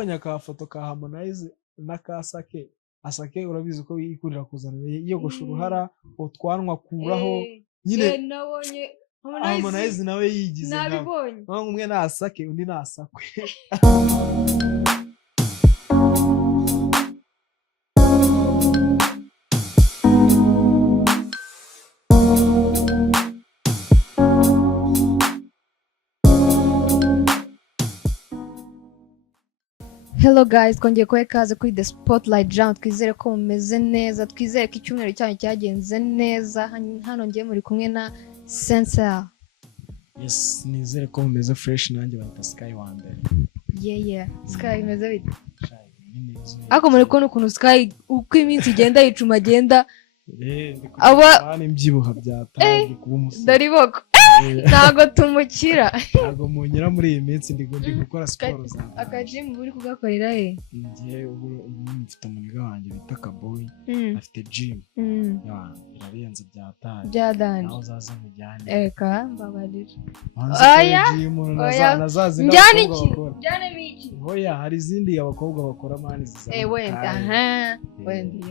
wabonye akafoto ka Harmonize na Kasake Asake urabizi ko yikurira kuzana yogosha uruhara utwanwa kuraho nyine nabonye Harmonize nawe yigize nabibonye umwe nasake undi nasakwe. Hello guys, twongeye kuba ikaze kuri The Spotlight Jam. Twizere ko mumeze neza, twizere ko icyumweru cyanyu cyagenze neza. Hano ngiye muri kumwe na Sensei. Yes, nizere ko mumeze fresh nanjye bahita Sky Wonder. Yeah. Sky imeze bite? Ako muri kubona ukuntu Sky uko iminsi igenda yicuma agenda. Aba mbyibuha byataje kuba umusore. Dariboko. Ntago tumukira. Ntago munyira muri iyi minsi ndi gukora siporo za. Akajim buri kugakorera he? Ngiye ubu mfite umuniga wanjye bita Kaboy. Afite gym. Irarenze byataje. Byadanje. Naho zaza mujyane. Eka mbabarira. Oya. Njyane iki? Njyane miki? Oya, hari izindi abakobwa bakora mani zisa. Wenda wenda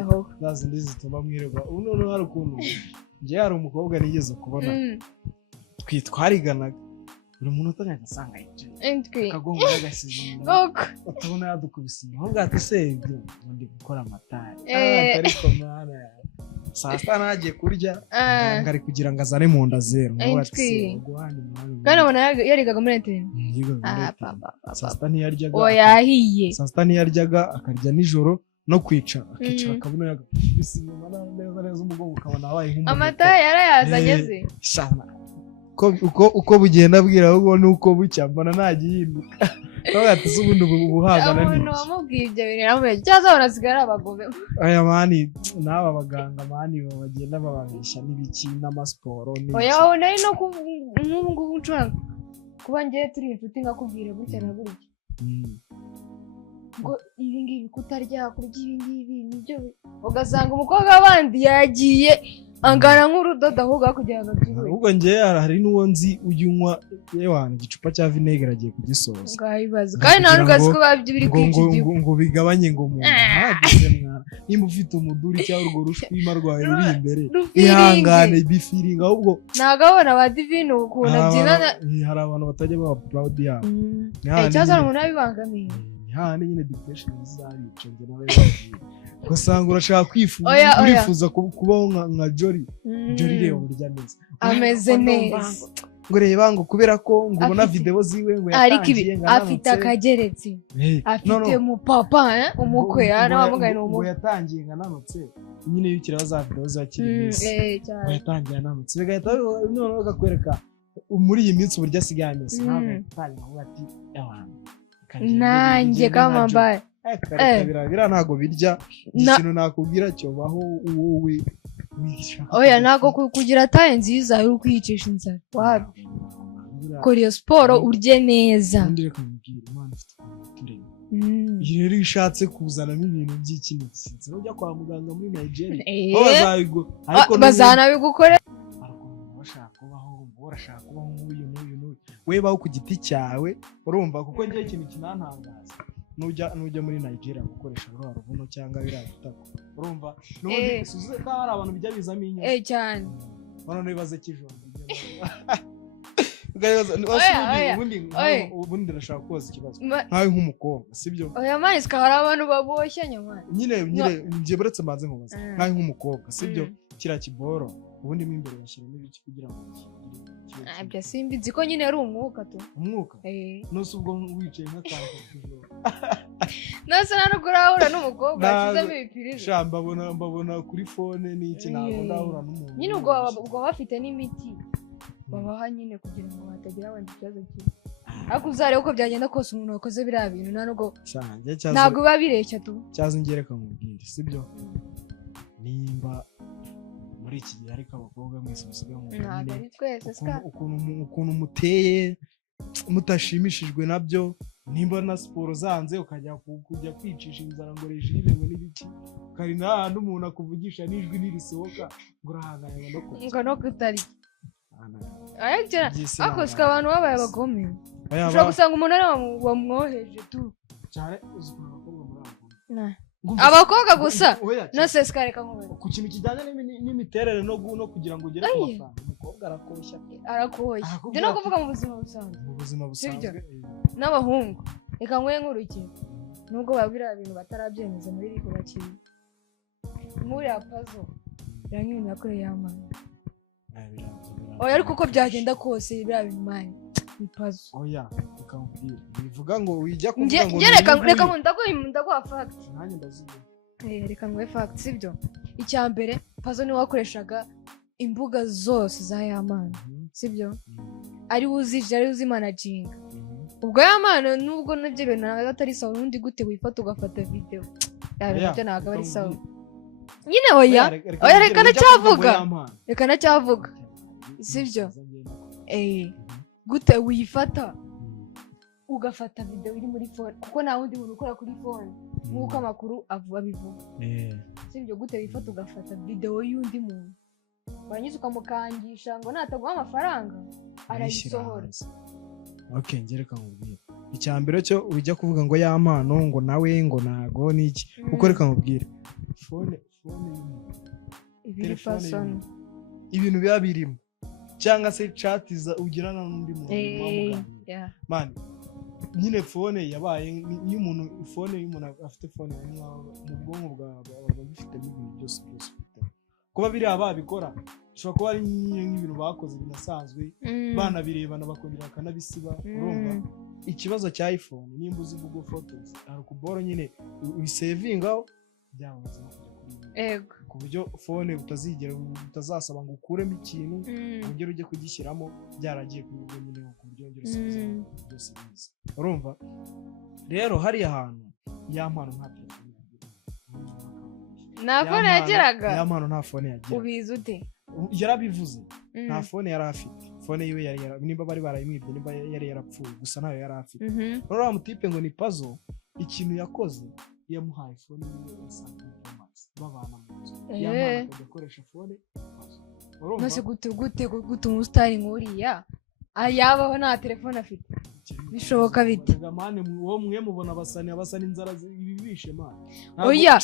iyo. Zazindi zituma mwirwa. Uno hari ukuntu ngiye hari umukobwa nigeze kubona twitwariganaga buri muntu utanyaka asanga yicaye akagongo yagasize utabona yadukubise aho ngati se ndi gukora amatari ariko mana saa sita nagiye kurya ngari kugira ngo azane mu nda zero kandi ubona yarigaga muri interineti saa sita ntiyaryaga yahiye saa sita ntiyaryaga akarya nijoro no kwicara akicara akabona yagabisimana neza umugongo ukabona abaye nk'umuntu amata yarayazanye ze uko bugenda bwira ahubwo nuko bucya mbona nagihinduka aho yatse ubundi ubuhangana ni umuntu wamubwiye ibyo bintu namuye cyaza banasigara abagobe aya mani n'aba baganga mani bagenda bababeshya n'ibiki n'amasiporo oya wowe nari no nk'ubu ngubu ucuranga kuba ngiye turi inshuti nkakubwira gutya na gutya ngo ibi ngibi kutarya kurya ibi ngibi nibyo ugasanga umukobwa w'abandi yagiye angana nk'urudodo ahubwo kugira ngo abyibuhe ahubwo ngewe hari n'uwo nzi unywa yewana igicupa cya vinegere agiye kugisoza ngahibaza kandi nta n'ugazi ko babyo biri kwica igihugu ngo bigabanye ngo umuntu ahageze mwana nimba ufite umuduri cyangwa urwo rushwima rwawe ruri imbere ihangane bifiringa ahubwo nagabona ba divine ukuntu abyinana hari abantu batajya baba proud yabo cyazana umuntu abibangamiye hane nyine depression izabica nge nawe ugasanga urashaka urifuza kubaho nka Jolly rero burya neza ameze neza ngo reba ngo kubera ko ngo ubona video ziwe ngo yatangiye afite akageretse afite umupapa umukwe n'abamugana ngo yatangiye ngananutse nyine yukira za video zakiri neza ngo yatangiye ngananutse bigahita none bakakwereka muri iyi minsi uburyo asigaye ameze ntabwo yatangiye ngo ati abantu nanjye kama mbaye birabira ntago birya ikintu nakubwira cyo baho wowe oya ntago kugira taye nziza uri kwiyicisha inzara wapi kora iyo siporo urye neza iyi rero ishatse kuzanamo ibintu by'ikinitsi ujya kwa muganga muri Nigeria bazanabigukorera urashaka kubaho nk'uyu we baho ku giti cyawe urumva kuko ngiye ikintu kinantangaza nujya muri Nigeria gukoresha rwa ruvuno cyangwa biriya bitako urumva n'ubundi suze ko hari abantu bijya bizamo inyuma cyane bano nibaze kijombo ubundi ndashaka kubaza ikibazo nkawe nk'umukobwa sibyo oya mani sika hari abantu baboshye nyuma nyine ngiye buretse mbanze nkubaza nkawe nk'umukobwa sibyo kiriya kiboro ubundi mo imbere bashyiramo ibiki kugira ngo ibyo simbizi ko nyine ari umwuka tu umwuka nose ubwo wicaye nk'akantu k'ijoro nose ntabwo urahura n'umukobwa washyizemo ibipirizo sha mbabona kuri fone n'iki ntabwo ndahura n'umuntu nyine ubwo bafite n'imiti babaha nyine kugira ngo hatagira abandi ikibazo kibi ariko uzarebe uko byagenda kose umuntu wakoze biriya bintu ntabwo biba bireshya tu cyaza ngereka mubwire sibyo nimba muri iki gihe ariko abakobwa mwese musigaye ukuntu muteye mutashimishijwe nabyo nimba na siporo zanze ukajya kwicisha inzara ngo regime ngo n'ibiki kari n'ahantu umuntu akuvugisha n'ijwi ntirisohoka ngo urahangana no kutari ariko sika abantu babaye abagome ushobora gusanga umuntu ari wamwoheje tu cyane uzikora abakobwa muri abakobwa gusa no sesika reka nkubere ku kintu kijyanye n'imiterere no kugira ngo ugere ku mafaranga umukobwa arakoshya byo no kuvuga mu buzima busanzwe n'abahungu reka nkwe nk'urugero nubwo babira ibintu batarabyemeza muri riko bakiri muri apazo yanyu nakoreye y'amana oya ariko uko byagenda kose bira bintu mani ipazo oya ukamubwira bivuga ngo wijya kuvuga ngo reka ndaguha fact nanjye ndaziye reka ngwe fact sibyo icyambere pazo ni wakoreshaga imbuga zose za y'amana sibyo ari uzi managing ubwo y'amana nubwo nabyo bintu ntabwo atari sawa undi gute wifata ugafata video nabyo ntabwo ari sawa nyine oya reka nacyavuga sibyo gute wifata ugafata video iri muri phone kuko nta wundi muntu ukora kuri phone nk'uko amakuru abivuga sibyo gute wifata ugafata video y'undi muntu wanyuze ukamukangisha ngo nataguha amafaranga arayisohora okay ngereka nkubwire icyambere cyo ujya kuvuga ngo y'amano ngo nawe ngo nago niki uko reka nkubwire phone telefone ibintu biba birimo cyangwa se chat ugirana n'undi muntu man nyine phone yabaye y'umuntu phone y'umuntu afite phone mu bwonko bwa bifite ibintu byose kuba biri ababikora ushobora kuba ari nk'ibintu bakoze binasanzwe bana birebana bakongera bakanabisiba urumva ikibazo cya iPhone nimba uzi Google Photos ari kuboro nyine uyisavingaho byamaze ku buryo phone utazasaba ngo ukuremo ikintu ongera ujye kugishyiramo byaragiye ku buryo nyine ku buryo ongera usubiza byose biza urumva rero hari ahantu y'amano nta telefone nta phone yagiraga y'amano nta phone yagira ubizi ute yarabivuze nta phone yari afite phone yiwe yari nimba bari barayimwibye nimba yari yarapfuye gusa nayo yari afite rero amutipe ngo ni puzzle ikintu yakoze yamuhaye phone yiwe yasanze babana mu nzu y'amana agakoresha phone nose gute umusitari nk'uriya yabaho nta telefone afite bishoboka bite mane uwo mwe mubona abasani inzara ibibishe mane oya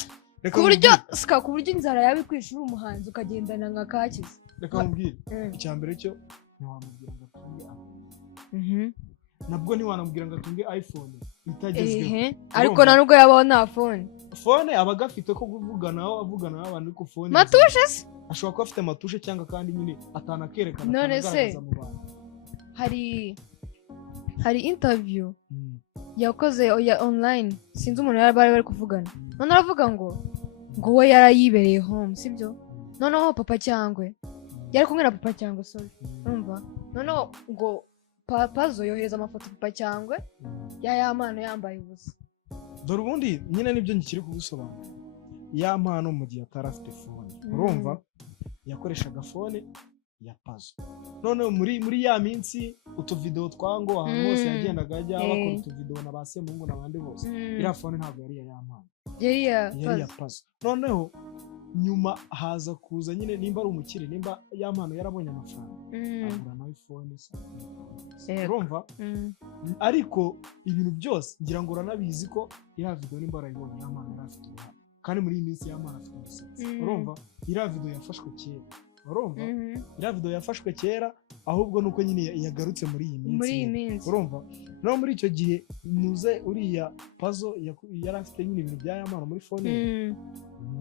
ku buryo inzara yawe kwishura umuhanzi ukagendana nka kakize reka mubwire icyambere cyo ntiwamubwira ngo atunge nabwo ntiwanamubwira ngo atunge iPhone itagezweho ariko na nubwo yabaho nta phone aba agafite ko avugana n'abantu ariko phone matushe se ashobora kuba afite matushe cyangwa kandi nyine atanakerekana none se hari interview yakoze online sinzi umuntu bari kuvugana none aravuga ngo we yarayibereye home sibyo noneho papa cyangwe yari kumwe na papa cyangwe sorry urumva noneho ngo pazo yohereza amafoto papa cyangwe y'amano yambaye ubusa dore ubundi nyine nibyo nkiri kugusobanura y'amano mu gihe atari afite phone urumva yakoreshaga phone ya pazo none muri ya minsi utuvideo twango ahantu hose yagendaga ajya bakora utuvideo na basemungu n'abandi bose ira phone ntabwo yari y'amano yari ya pazo noneho nyuma haza kuza nyine nimba ari umukire nimba y'amano yarabonye amafaranga agura na iPhone urumva ariko ibintu byose ngira ngo uranabizi ko iriya video nimba arayibonye y'amano yari afite uruhare kandi muri iyi minsi y'amano afite umusatsi urumva iriya video yafashwe kera urumva iriya video yafashwe kera ahubwo nuko nyine yagarutse muri iyi minsi urumva no muri icyo gihe nuze uriya puzzle yari afite nyine ibintu bya y'amano muri phone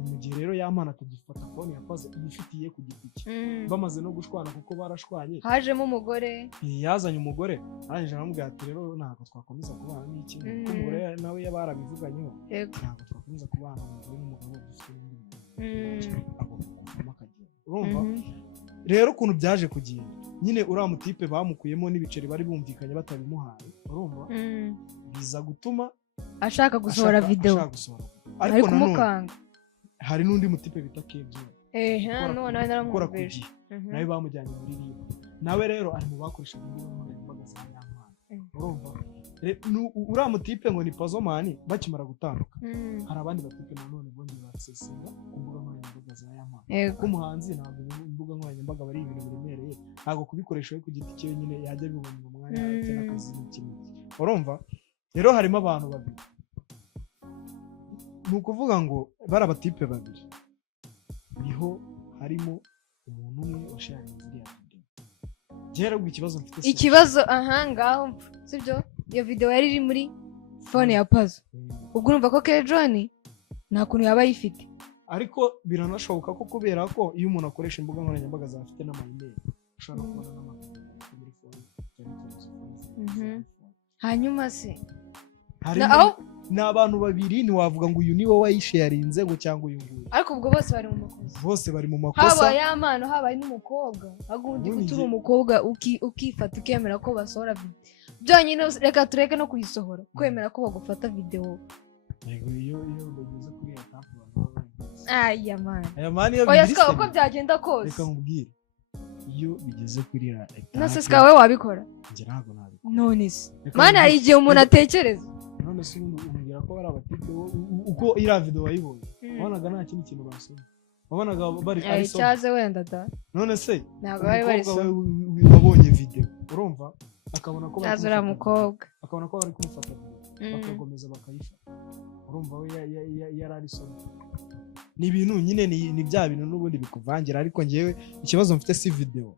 mu gihe rero y'amano atagifata phone ya puzzle ibifitiye ku giti cye bamaze no gushwana kuko barashwanye hajemo umugore yazanye umugore arangije aramubwira ati rero ntabwo twakomeza kubana n'iki kuko umugore nawe yabarabivuganyeho ntabwo twakomeza kubana n'umugabo dufite n'undi muntu urumva rero ukuntu byaje kugenda nyine uriya mutipe bamukuyemo n'ibiceri bari bumvikanye batabimuhaye urumva biza gutuma ashaka gusohora video ariko nanone hari n'undi mutipe bita Kebyo none naramwumvise nawe bamujyanye muri riyo nawe rero ari mu bakoresha imbuga za y'amana urumva uriya mutipe ngo ni Pazomani bakimara gutandukana hari abandi batipe nanone bongeye barasesinga ku mbuga nkoranyambaga za y'amana ko umuhanzi ntabwo imbuga nkoranyambaga bari ibintu biremereye ntabwo kubikoresha ku giti cye nyine yajya bibona umwanya afite n'akazi n'ikindi urumva rero harimo abantu babiri ni ukuvuga ngo bari abatipe babiri niho harimo umuntu umwe washarinze iriya video gera ubwo ikibazo ngaho sibyo iyo video yari iri muri phone ya Pazo ubwo urumva ko Kejon nta kuntu yaba yifite ariko biranashoboka ko kubera ko iyo umuntu akoresha imbuga nkoranyambaga zafite n'ama-email ushobora kubona n'amakuru muri phone hanyuma se ni abantu babiri ntiwavuga ngo uyu ni wowe wayisharinze ngo cyangwa uyu nguyu ariko ubwo bose bari mu makosa haba yamano haba n'umukobwa agundi kuturi umukobwa ukifata ukemera ko basohora video byonyine reka tureke no kuyisohora kwemera ko bagufata video yego iyo bageze kuri etape aya man oya sika uko byagenda kose reka nkubwire iyo bigeze kuri etape nase sika wewe wabikora nje ntago nabikora none se man hari igihe umuntu atekereza none se umbwira ko bari abatipe uko iriya video wayibonye wabonaga nta kintu basoma wabonaga bari ari so cyaze wenda da none se ntabwo bari so wabonye video urumva akabona ko azura mukobwa akabona ko bari kumufata bakagomeza bakayifata urumva we yarari so ni ibintu nyine ni bya bintu n'ubundi bikuvangira ariko ngewe ikibazo mfite si video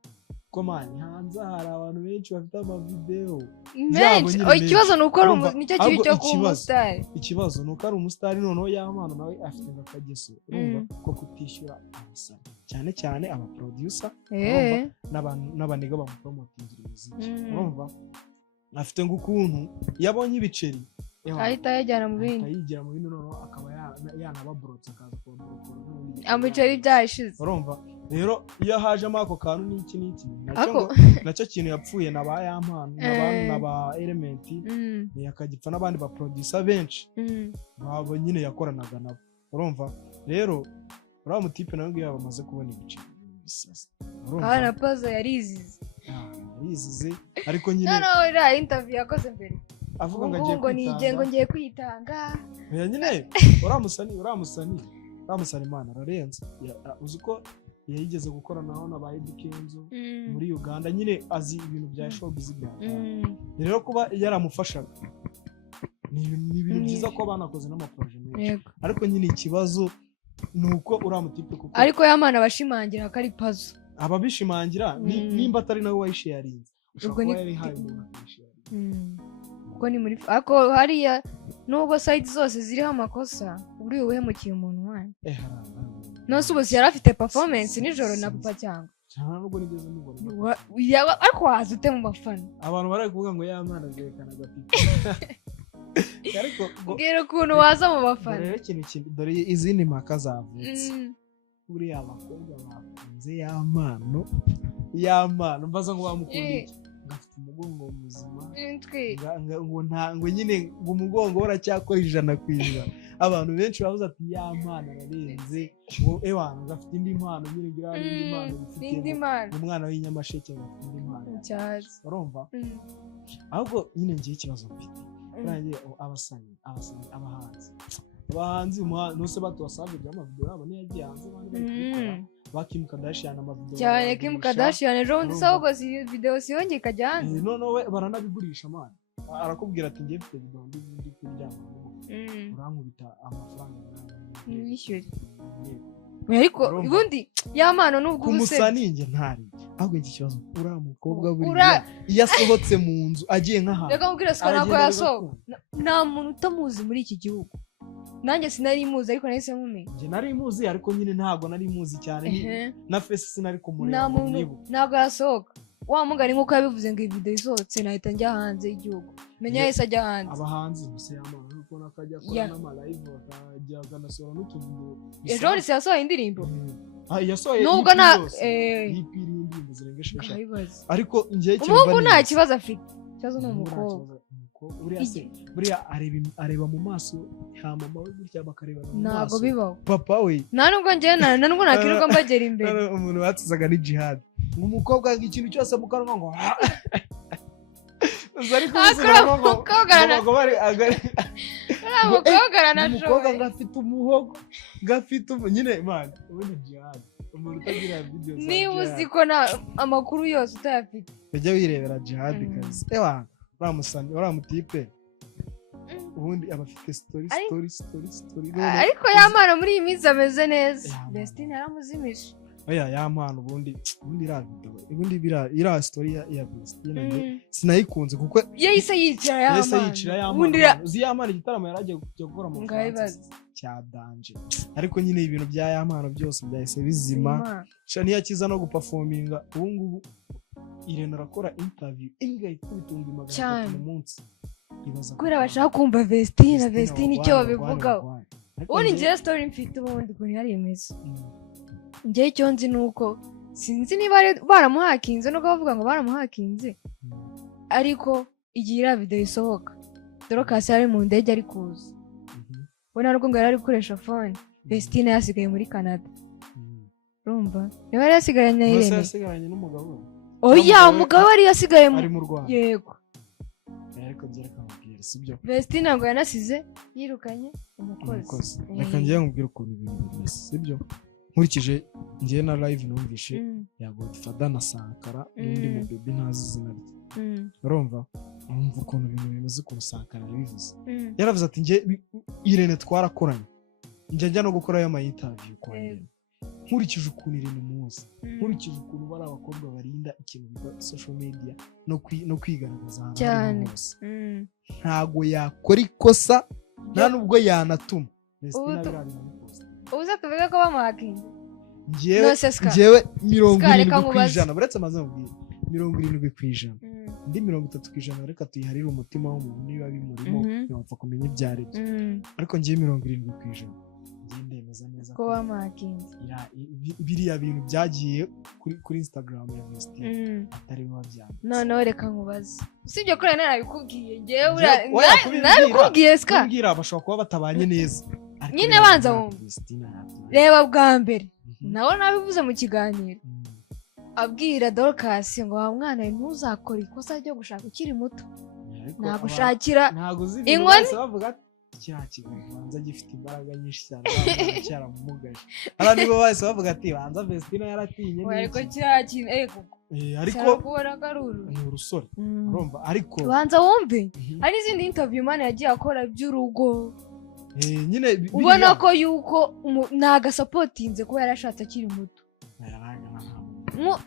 komani hanze hari abantu benshi bafite ama video menshi ikibazo nuko nicyo kibi cyo ku umustar ikibazo nuko ari umustar noneho yamana nawe afite akageso urumva ko kutishyura abasana cyane aba producer n'abaniga bamupromotingira umuziki urumva afite ngo ukuntu yabonye ibiceri ahita yajyana mu bindi noneho akaba yanababrotsa akaza kubabrokora amiceri byashize urumva rero iyo hajemo ako kantu n'iki nacyo kintu yapfuye na ba yampano na ba element yakagipfa n'abandi ba producer benshi babo nyine yakoranaga nabo urumva rero uriya mutipe nawe ngiye bamaze kubona ibiceri urumva na Pazo yarizize ariko nyine no iriya interview yakoze mbere avuga ngo ngiye kwitanga nyine uriya musani Imana ararenze uzi ko yayigeze gukora naho na ba Eddy Kenzo muri Uganda nyine azi ibintu bya showbiz rero kuba yaramufashaga ni ibintu byiza ko banakoze n'amaproje menshi ariko nyine ikibazo nuko uriya mutipe kuko ariko yamana bashimangira ko ari Pazo ababishimangira nimba atari nawe wayisharinze ushobora kuba yari hayi kuko ni muri ako hariya nubwo site zose ziriho amakosa uri uhemukiye umuntu wanyu nose ubu yari afite performance nijoro na papa cyangwa nubwo nigeze mubona ariko waza ute mu bafana abantu bari kuvuga ngo yamana zerekana gafite ariko mbwira ukuntu waza mu bafana rero ikintu dore izindi mpaka zavutse buriya abakobwa bakunze yamano mbaza ngo bamukunda gafite umugongo muzima ngo nyine ngo umugongo uracyakora 100%. Abantu benshi bavuze ati yamana ararenze ngo ewana gafite indi mpano nyine ngira indi mpano bifite umwana w'inyamasheke gafite indi mpano urumva ahubwo nyine ngiye ikibazo mfite rangiye abahanzi nose batwasabye by'amavideo yabo niyo yagiye hanze bandi bari kubikora Kim Kardashian amavideo cyane Kim Kardashian ejo nsaho video siyongeye kajya hanze none we baranabigurisha man arakubwira ati ngiye mfite video ndi kuryama urankubita amafaranga nishyure ariko ubundi yamano nubwo umusaninge ntari ahubwo iki kibazo uriya mukobwa buriya iyo asohotse mu nzu agiye nk'ahantu reka nkubwire siko nako yasohoka nta muntu utamuzi muri iki gihugu nanjye sinari muzi ariko nahise mumenye nje nari muzi ariko nyine ntago nari muzi cyane na face sinari kumureba ntabwo yasohoka wa mugari nk'uko yabivuze ngo iyi video isohotse nahita njya hanze y'igihugu menya yahise ajya hanze abahanzi bose yamana nuko nakajya kora n'amalive bakajya ganasora n'utuvideo ejo wese yasohoye indirimbo yasohoye nubwo nta indirimbo zirenga 6 ariko ngiye cyumva nta kibazo afite cyazo ni umukobwa buriya areba mu maso ha mama we gutya bakareba mu maso ntago bibaho papa we nta nubwo njye nta nubwo nakiruka mbagera imbere umuntu watsaga ni jihad umukobwa ikintu cyose mu kanwa ngo zari kuvuga ngo bari agari umukobwa aranajoye umukobwa ngafite umuhogo ngafite nyine man ubundi jihad umuntu utagira video za niba Jihad. uzi ko amakuru yose utayafite ujya wirebera Jihad kazi ewa uramutipe ubundi aba afite story ariko yamana muri iyi minsi ameze neza Destiny yaramuzimije oya yamana ubundi ira video ubundi ira story ya Destiny sinayikunze kuko yahise yicara yamana ubundi uzi yamana igitaramo yaragiye kujya gukora mu cya danje ariko nyine ibintu bya yamana byose byahise bizima shani yakiza no guperforminga ubu ngubu Irene arakora interview imbwa ikubitumbi magana mu munsi kubera bashaka kumva Destiny icyo babivugaho ubundi ngira story mfite ubundi kuri hari imeze njye icyo nzi nuko sinzi niba baramuhakinze nuko bavuga ngo baramuhakinze ariko igihe iriya video isohoka Dorcas yari mu ndege ari kuza ubona nubwo ngo yari ari gukoresha phone Destiny yasigaye muri Canada urumva niba yari yasigaranye na Irene yasigaranye n'umugabo oya umugabo yari yasigaye mu Rwanda yego ariko ngiye kumubwira sibyo Destiny ngo yanasize yirukanye umukozi reka ngiye nkubwira ukuntu ibintu bimeze sibyo nkurikije ngiye na live numvishe ya Godfather na Sankara n'undi mu baby ntazi izina rye urumva umva ukuntu ibintu bimeze ukuntu Sankara yabivuze yaravuze ati ngiye Irene twarakoranye njya no gukora ayo interview kwa Irene nkurikije ukuntu Irene muzi nkurikije ukuntu bari abakobwa barinda ikintu bita social media no kwigaragaza ahantu hose ntago yakora ikosa nta nubwo yanatuma uza kuvuga ko bamuhakinze njyewe 70% buretse amaze mubwira 70% ndi 30% reka tuyiharire umutima w'umuntu niba bimurimo yumva kumenya ibyari byo ariko njyewe 70% ndemeza neza ko bamuhakinze biriya bintu byagiye kuri Instagram ya Destiny atari biba byane noneho reka nkubaze usibye ko narabikubwiye njyewe narabikubwiye ska kumbwira bashobora kuba batabanye neza nyine banza wumva reba bwa mbere nawe nabivuze mu kiganiro abwira Dorcas ngo wa mwana ntuzakora ikosa ryo gushaka ukiri muto nagushakira inkoni bavuga kibanza gifite imbaraga nyinshi cyane cyaramumugaje abantu nibo bahise bavuga ati banza Destiny yaratinye ariko cyakine ariko kubona karuru ni urusore urumva ariko banza wumve hari izindi interview man yagiye akora by'urugo nyine ubona ko yuko naga supportinze ko yarashatse akiri muto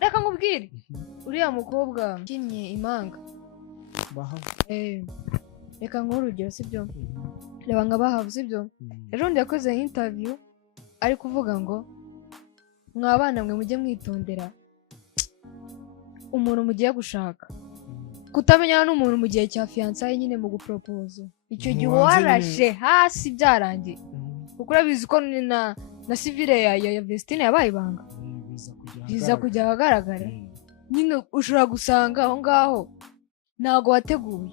reka nkubwire uriya mukobwa kinye imanga reka nk'urugero sibyo reba nka bahavu sibyo ejo ndi yakoze interview ari kuvuga ngo mwabana mwe mujye mwitondera umuntu mugiye gushaka kutamenyana n'umuntu mu gihe cya fiançailles nyine mu gupropose icyo gihe warashe hasi byarangiye kuko urabizi ko na civile ya Destiny yabaye ibanga biza kujya ahagaragara nyine ushobora gusanga aho ngaho ntago wateguye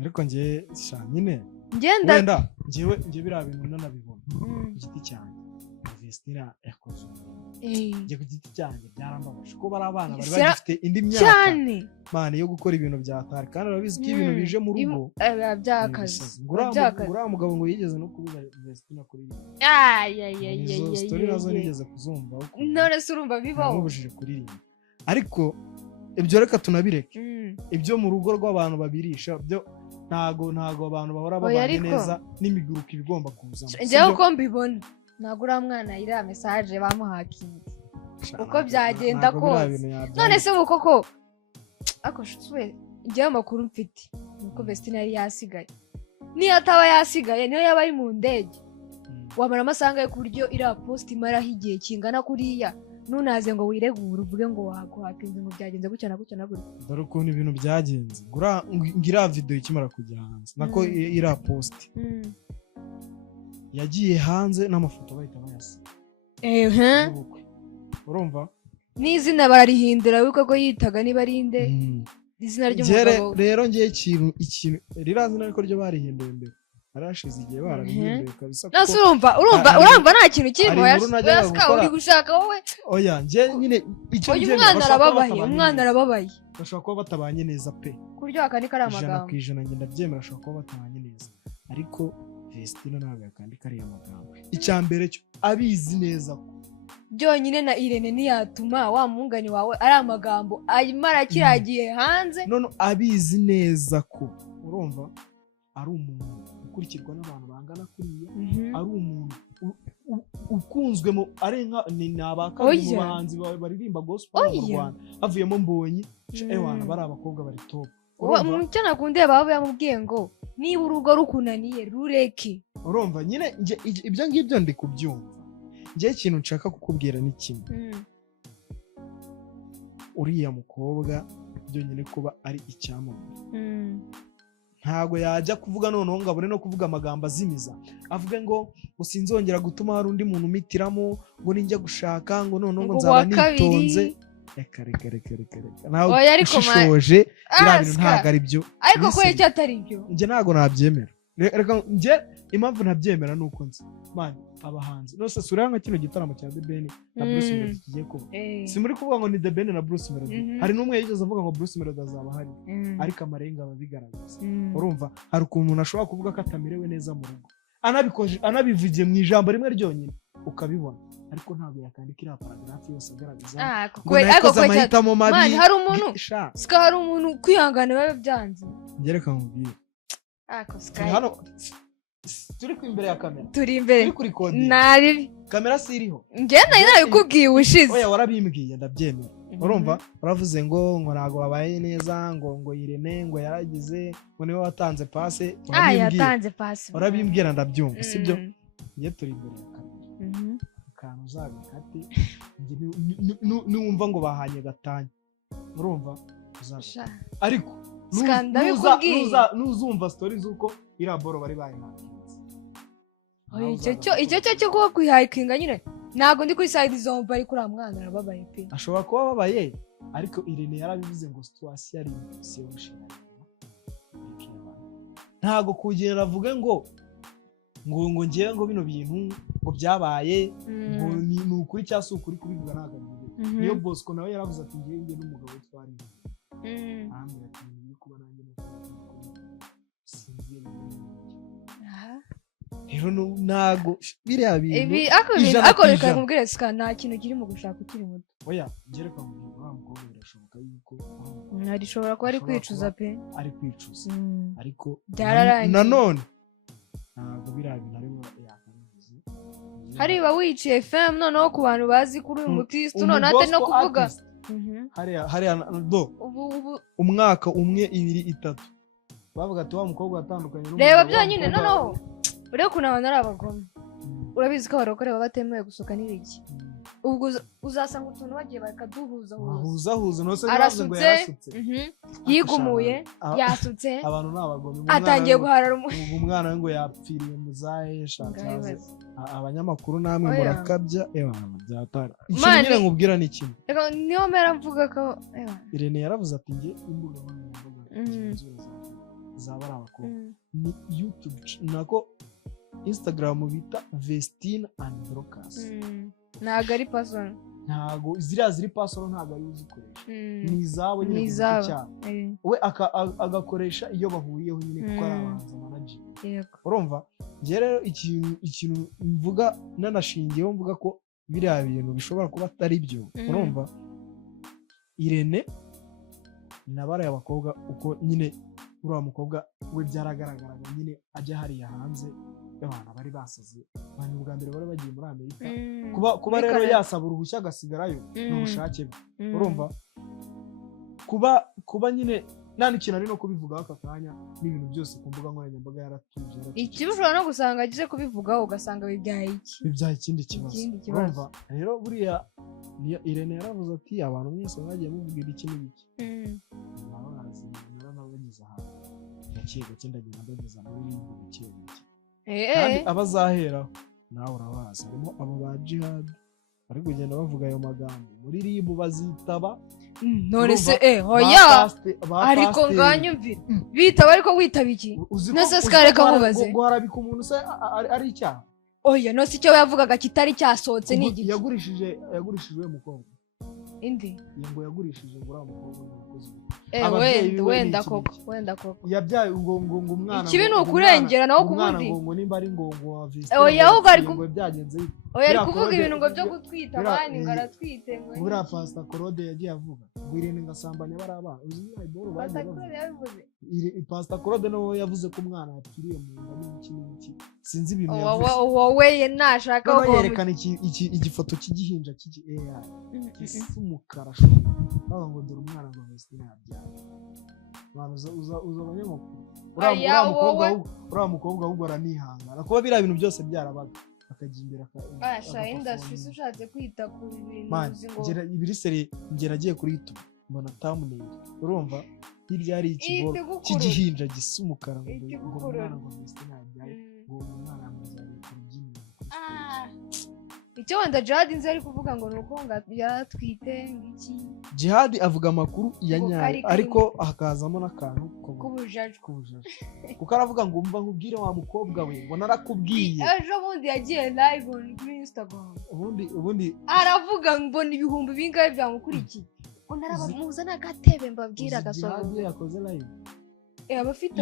ariko njye nyine ngenda wenda njyewe biriya bintu nanabibona ku giti cyanjye Destiny yakoze njye ku giti cyanjye byarambabaje ko bari abana bari bagifite indi myaka mane yo gukora ibintu byatari kandi urabizi ko ibintu bije mu rugo byakaze ngura mugabo ngo yigeze no kubuza Destiny kuri izo story nazo nigeze kuzumva none se urumva bibaho namubujije kuririmba ariko ibyo reka tunabireke ibyo mu rugo rw'abantu babirisha byo ntago abantu bahora babanye neza n'imiguruka ibigomba kuzamo njyewe uko mbibona ntago uriya mwana iriya message bamuhakinze uko byagenda kose none se ubu koko ako shuswe njyewe amakuru mfite nuko Destiny yari yasigaye niyo ataba yasigaye niyo yaba ari mu ndege wamara amasaha yo ku buryo iriya post imaraho igihe kingana kuriya nunaze ngo wiregure uvuge ngo waguhakinze ngo byagenze gutya na gutya na gutya dore ukuntu ibintu byagenze ngira video ikimara kujya hanze nako iriya post yagiye hanze n'amafoto bahita bayasiga urumva n'izina bararihindura wiko ko yitaga niba ari inde izina ry'umugabo rero ngiye ikintu rirazina ariko ryo barihinduye mbere arashize igihe barabihinduye kabisa nase urumva nta kintu kirimo yaska uri gushaka wowe oya ngiye nyine icyo umwana arababaye bashobora kuba batabanye neza pe kuryo akandi kari amagambo 100% ngenda byemera bashobora kuba batabanye neza ariko Destiny ntabwo yakandi kari amagambo icya mbere cyo abizi neza ko byonyine na Irene ntiyatuma wa mungani wawe ari amagambo ayimara kiragiye hanze none abizi neza ko urumva ari umuntu ukurikirwa n'abantu bangana kuriya ari umuntu ukunzwe mu arenga ni abakabiri mu bahanzi baririmba gospel mu Rwanda havuyemo Mbonyi ewana bari abakobwa bari top icyo nakundiye baba yamubwiye ngo niba urugo rukunaniye rureke urumva nyine ibyo ngibyo ndi kubyumva ngiye ikintu nshaka kukubwira ni kimwe uriya mukobwa byonyine kuba ari icyamamare ntago yajya kuvuga noneho ngo abone no kuvuga amagambo azimiza avuge ngo sinzongera gutuma hari undi muntu umitiramo ngo ninjya gushaka ngo noneho ngo nzaba nitonze reka nawe ushishoje biriya bintu ntabwo ari byo ariko ko icyo atari byo njye ntabwo nabyemera reka njye impamvu ntabyemera ni uko nzi mani abahanzi nose sura nka kino gitaramo cya The Ben na Bruce Melody kigiye kuba si muri kuvuga ngo ni The Ben na Bruce Melody hari n'umwe yigeze avuga ngo Bruce Melody azaba hari ariko amarenga aba bigaragaza urumva hari ukuntu umuntu ashobora kuvuga ko atamerewe neza mu rugo anabivugiye mu ijambo rimwe ryonyine ukabibona ariko ntabwo yakandika iriya paragrafi yose agaragaza ngo nakoze amahitamo mabi hari umuntu sika hari umuntu kwihangana biba byanze ngereka mubwire hano turi ku imbere ya kamera turi imbere turi kuri kode nari kamera si iriho njye nabikubwiye ubushize oya warabimbwiye ndabyemera urumva uravuze ngo ntabwo babaye neza ngo Irene ngo yaragize ngo niwe watanze pase yatanze pase urabimbwira ndabyumva sibyo njye turi imbere ya kamera akantu uzabikate niwumva ngo bahanye gatanya urumva ariko nuzumva story z'uko iriya boro bari bayihakinze icyo cyo kuba kwihakinga nyine ntabwo ndi kuri side zombi ariko uriya mwana arababaye pe ashobora kuba ababaye ariko Irene yarabivuze ngo situation ari imposible gushira ntabwo kugera avuge ngo ngiye ngo bino bintu ngo byabaye ngo ni ukuri cyangwa si ukuri kubivuga ntabwo niyo Bosco nawe yaravuze ati ngiye n'umugabo twari ahambira ati ngiye kuba nanjye singiye rero ntago biriya bintu akoreka kumubwira sika nta kintu kiri mu gushaka ukiri muto oya ngereka mu wa mukobwa birashoboka yuko arishobora kuba ari kwicuza pe ari kwicuza ariko nanone ntabwo biriya bintu arimo yakabivuze hariba wiciye FM noneho ku bantu bazi kuri uyu mutistu none ate no kuvuga hariya umwaka umwe ibiri itatu bavuga ati wa mukobwa watandukanye reba byonyine noneho urebe ukuntu abantu ari abagome urabizi ko abarokore baba batemewe gusohoka n'ibiki ubwo uzasanga utuntu bagiye bakaduhuzahuza arasutse yigumuye yasutse abantu ni abagome atangiye guharara umwana we ngo yapfiriye mu zahesha abanyamakuru namwe murakabya byatara ikintu nyine nkubwira ni kimwe niyo mpera mvuga ko Irene yaravuze ati njye imbuga nkoranyambaga zaba ari abakobwa ni YouTube nako Instagram bita Vestine and Brokers ntabwo ari pasoro ntabwo ziriya ziri pasoro ntabwo ari uzikoresha ni izabo nyine ku giti cyabo we agakoresha iyo bahuriyeho nyine kuko ari abahanzi manager urumva njye rero ikintu mvuga nanashingiyeho mvuga ko biriya bintu bishobora kuba atari byo urumva Irene nabaraye abakobwa uko nyine uriya mukobwa we byaragaragaraga nyine ajya hariya hanze y'abantu bari basaze abantu bwa mbere bari bagiye muri Amerika kuba rero yasaba uruhushya agasigarayo ni ubushake bwe urumva kuba nyine nta n'ikintu ari no kubivugaho aka kanya n'ibintu byose ku mbuga nkoranyambaga yaratuje ikibi ushobora no gusanga agize kubivugaho ugasanga bibyaye ikindi kibazo urumva rero buriya Irene yaravuze ati abantu mwese bagiye mubwira iki n'ibiki abazi naranabagize ahantu gake gake ndagenda ndageza muri gake gake kandi abazaheraho nawe urabazi harimo abo ba Jihad bari kugenda bavuga ayo magambo muri ribu bazitaba none se hoya ariko nganyumvira bitaba ariko witaba iki nese sikareka mubaze guharabika umuntu se ari icyaha oya no si cyo yavugaga kitari cyasohotse n'igiki yagurishijwe mukobwa indi ngo yagurishije ngo uramukobwa wakoze wenda koko yabyaye ngo umwana ikibi ni ukurengera nawo kubundi ngo nimba ari ngo wavise yaho bari byagenze ari kuvuga ibintu ngo byo gutwita abandi ngo aratwite buriya Pastor Claude yagiye avuga ngo Irene ngasambanya bari abana uzi iboro bagiye Pastor Claude nawe yavuze ko umwana yapfiriye mu nda n'iki sinzi ibintu yavuze wowe nashaka ko yerekana igifoto cy'igihinja cy'iki AI umukara baba ngo dore umwana ngo Vestine yabyaye abantu uza abanyamakuru uriya mukobwa ahubwo aranihangana kuba biriya bintu byose byarabaga akajya imbere industry ushatse kwita ku bintu ibiriseri ngera agiye kuri YouTube mbona thumbnail urumva hirya hari ikiboro cy'igihinja gisa umukara ngo umwana ngo Vestine yabyaye ngo umwana amuzanye ku rubyiniro icyo wenda Jihad nzi ari kuvuga ngo nuko yaratwite ngiki Jihad avuga amakuru ya nyayo ariko hakazamo n'akantu kubujaje kuko aravuga ngo umva nkubwire wa mukobwa we ngo narakubwiye ejo bundi yagiye live kuri Instagram ubundi aravuga ngo ni ibihumbi bingahe byamukurikiye ngo narabamuza n'agatebe mbabwira gasohoka Jihad yakoze live abafite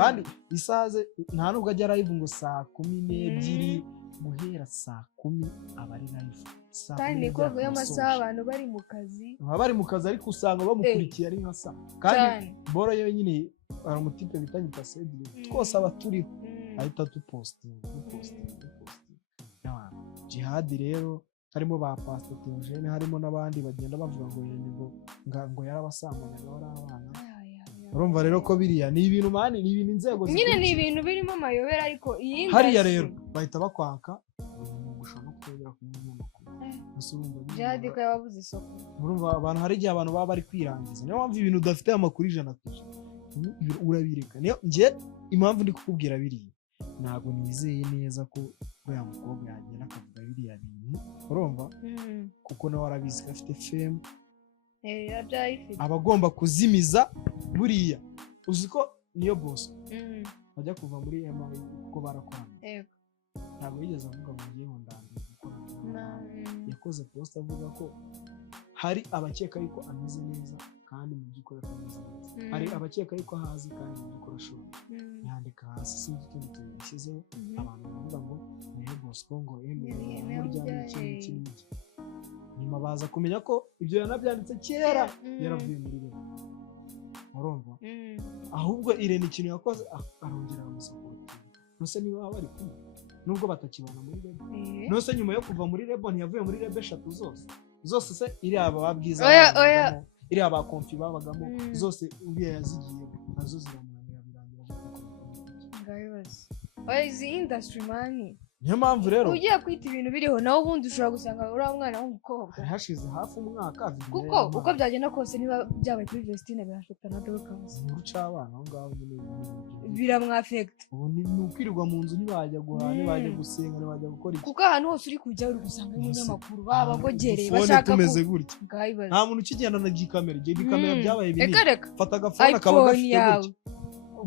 kandi isaze nta nubwo ajya live ngo saa 12 guhera saa 10 abari live kandi niko y'amasaha abantu bari mu kazi ariko usanga bamukurikiye ari nka saa kandi boro yewe nyine ari umutipe bitanye Cedric twose aba turiho ahita tupost Jihad rero harimo ba Pastor Theogene harimo n'abandi bagenda bavuga ngo yarabasambanya bari abana urumva rero ko biriya ni ibintu mani ni ibintu inzego nyine ni ibintu birimo amayobera ariko iyi hariya rero bahita bakwaka gushaka kwegera ku munyamakuru Jihad ko yababuze isoko urumva abantu hari igihe abantu baba bari kwirangiza niyo mpamvu ibintu udafite amakuru 100% urabireka niyo ngiye impamvu ndi kukubwira biriya ntabwo nizeye neza ko ya mukobwa yagenda akavuga biriya bintu urumva kuko nawe arabizi ko afite fame abagomba kuzimiza buriya uzi ko niyo boss bajya kuva muri MI kuko barakorana ntabwo yigeze avuga ngo ngiye ndandira gukora yakoze post avuga ko hari abakeka yuko ameze neza kandi mu by'ukuri ameze neza hari abakeka yuko ahazi kandi mu by'ukuri ashoboye yandika hasi sinzi ikindi kintu yashyizeho abantu bavuga ngo niyo boss ko ngo murya n'iki nyuma baza kumenya ko ibyo yanabyanditse kera yaravuye muri rero urumva ahubwo Irene ikintu yakoze arongera amusapota nose niba bari kumwe nubwo batakibana muri rebo nose nyuma yo kuva muri rebo ntiyavuye muri rebo 3 zose se iri aba babwiza iri aba konfi babagamo zose uriya yazigiye nazo ziramunanira birangira ngayibaze izi industry mani niyo mpamvu rero ugiye kwita ibintu biriho nawe ubundi ushobora gusanga uriya mwana w'umukobwa hashize hafi umwaka kuko uko byagenda kose niba byabaye kuri Vestine birashobora na Dorcas uruca abana aho ngaho nyine biramwafect ubu ni ukwirirwa mu nzu ntibajya guhaha ntibajya gusenga ntibajya gukora iki kuko ahantu hose uri kujya uri gusanga umunyamakuru babagogereye bashaka tumeze gutya nta muntu ukigenda na gikamera igihe gikamera byabaye binini fata agafone akaba gafite gutya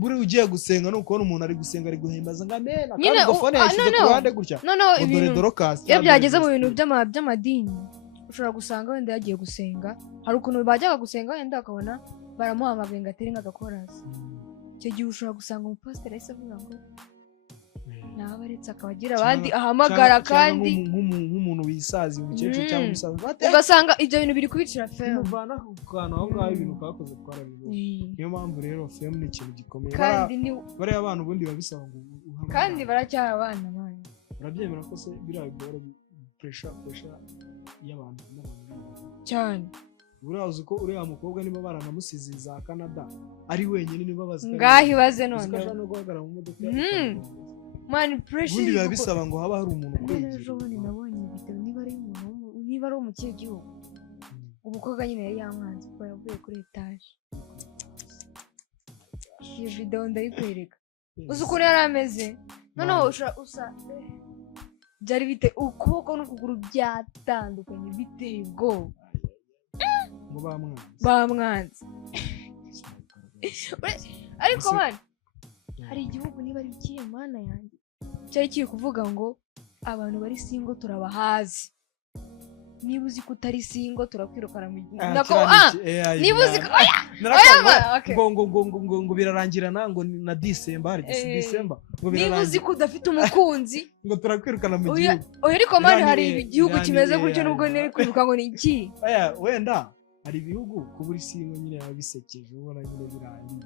buri ugiye gusenga no kubona umuntu ari gusenga ari guhimbaza ngamena kandi agafone yashyize ku ruhande gutya ibintu iyo byageze mu bintu by'amadini ushobora gusanga wenda yagiye gusenga hari ukuntu bajyaga gusenga wenda akabona baramuhamagaye ngo atere nk'agakorasi icyo gihe ushobora gusanga umupasiteri ahise avuga ngo naba aretse akaba agira abandi ahamagara kandi nk'umuntu wisazi umukecuru cyangwa umusaza ugasanga ibyo bintu biri kubicira fame muvana ku kantu aho ngaho ibintu kakoze twarabibona niyo mpamvu rero fame ni ikintu gikomeye kandi bariya abana ubundi babisaba ngo kandi baracyari abana bana urabyemera ko se biriya bigora pressure y'abantu cyane buriya uzi ko uriya mukobwa niba baranamusize za Canada ari wenyine niba bazi ngaho ibaze none uzikashaka no guhagarara mu modoka man pressure ubundi babisaba ngo haba hari umuntu kwegera ejo bundi nabonye video niba ari mu kihe gihugu umukobwa nyine yari yamwanze kuko yavuye kuri etage iyo video ndayikwereka uzi ukuntu yari ameze noneho usa byari bite ukuboko n'ukuguru byatandukanye biteye ubwoba ngo bamwanze ariko man hari igihugu niba ari ikihe mana yanjye cyari kiri kuvuga ngo abantu bari single turabahazi niba uzi ko utari singo turakwirukana mu gihe niba uzi ko ngo birarangirana ngo na December December niba uzi ko udafite umukunzi ngo turakwirukana mu gihugu oya ariko mani hari igihugu kimeze gutyo nubwo nari kwiruka ngo ni iki wenda hari ibihugu kubura isingo nyine yabisekeje ubona nyine birangiye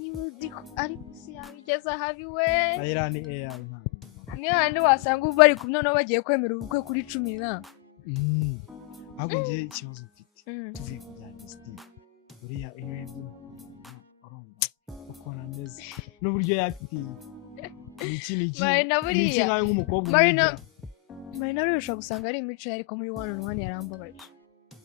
niba uzi ko ariko si yabigeza habi we ayirani AI niyo handi wasanga ubu bari kumwe noneho bagiye kwemera ubukwe kuri 10 ahubwo ngiye ikibazo mfite tuvuye ku bya Misty buriya iyo yebye urumva ukora neza n'uburyo yakitinye iki nkaho nk'umukobwa Marina rero ushobora gusanga ari imico ariko muri 1-on-1 yarambabaje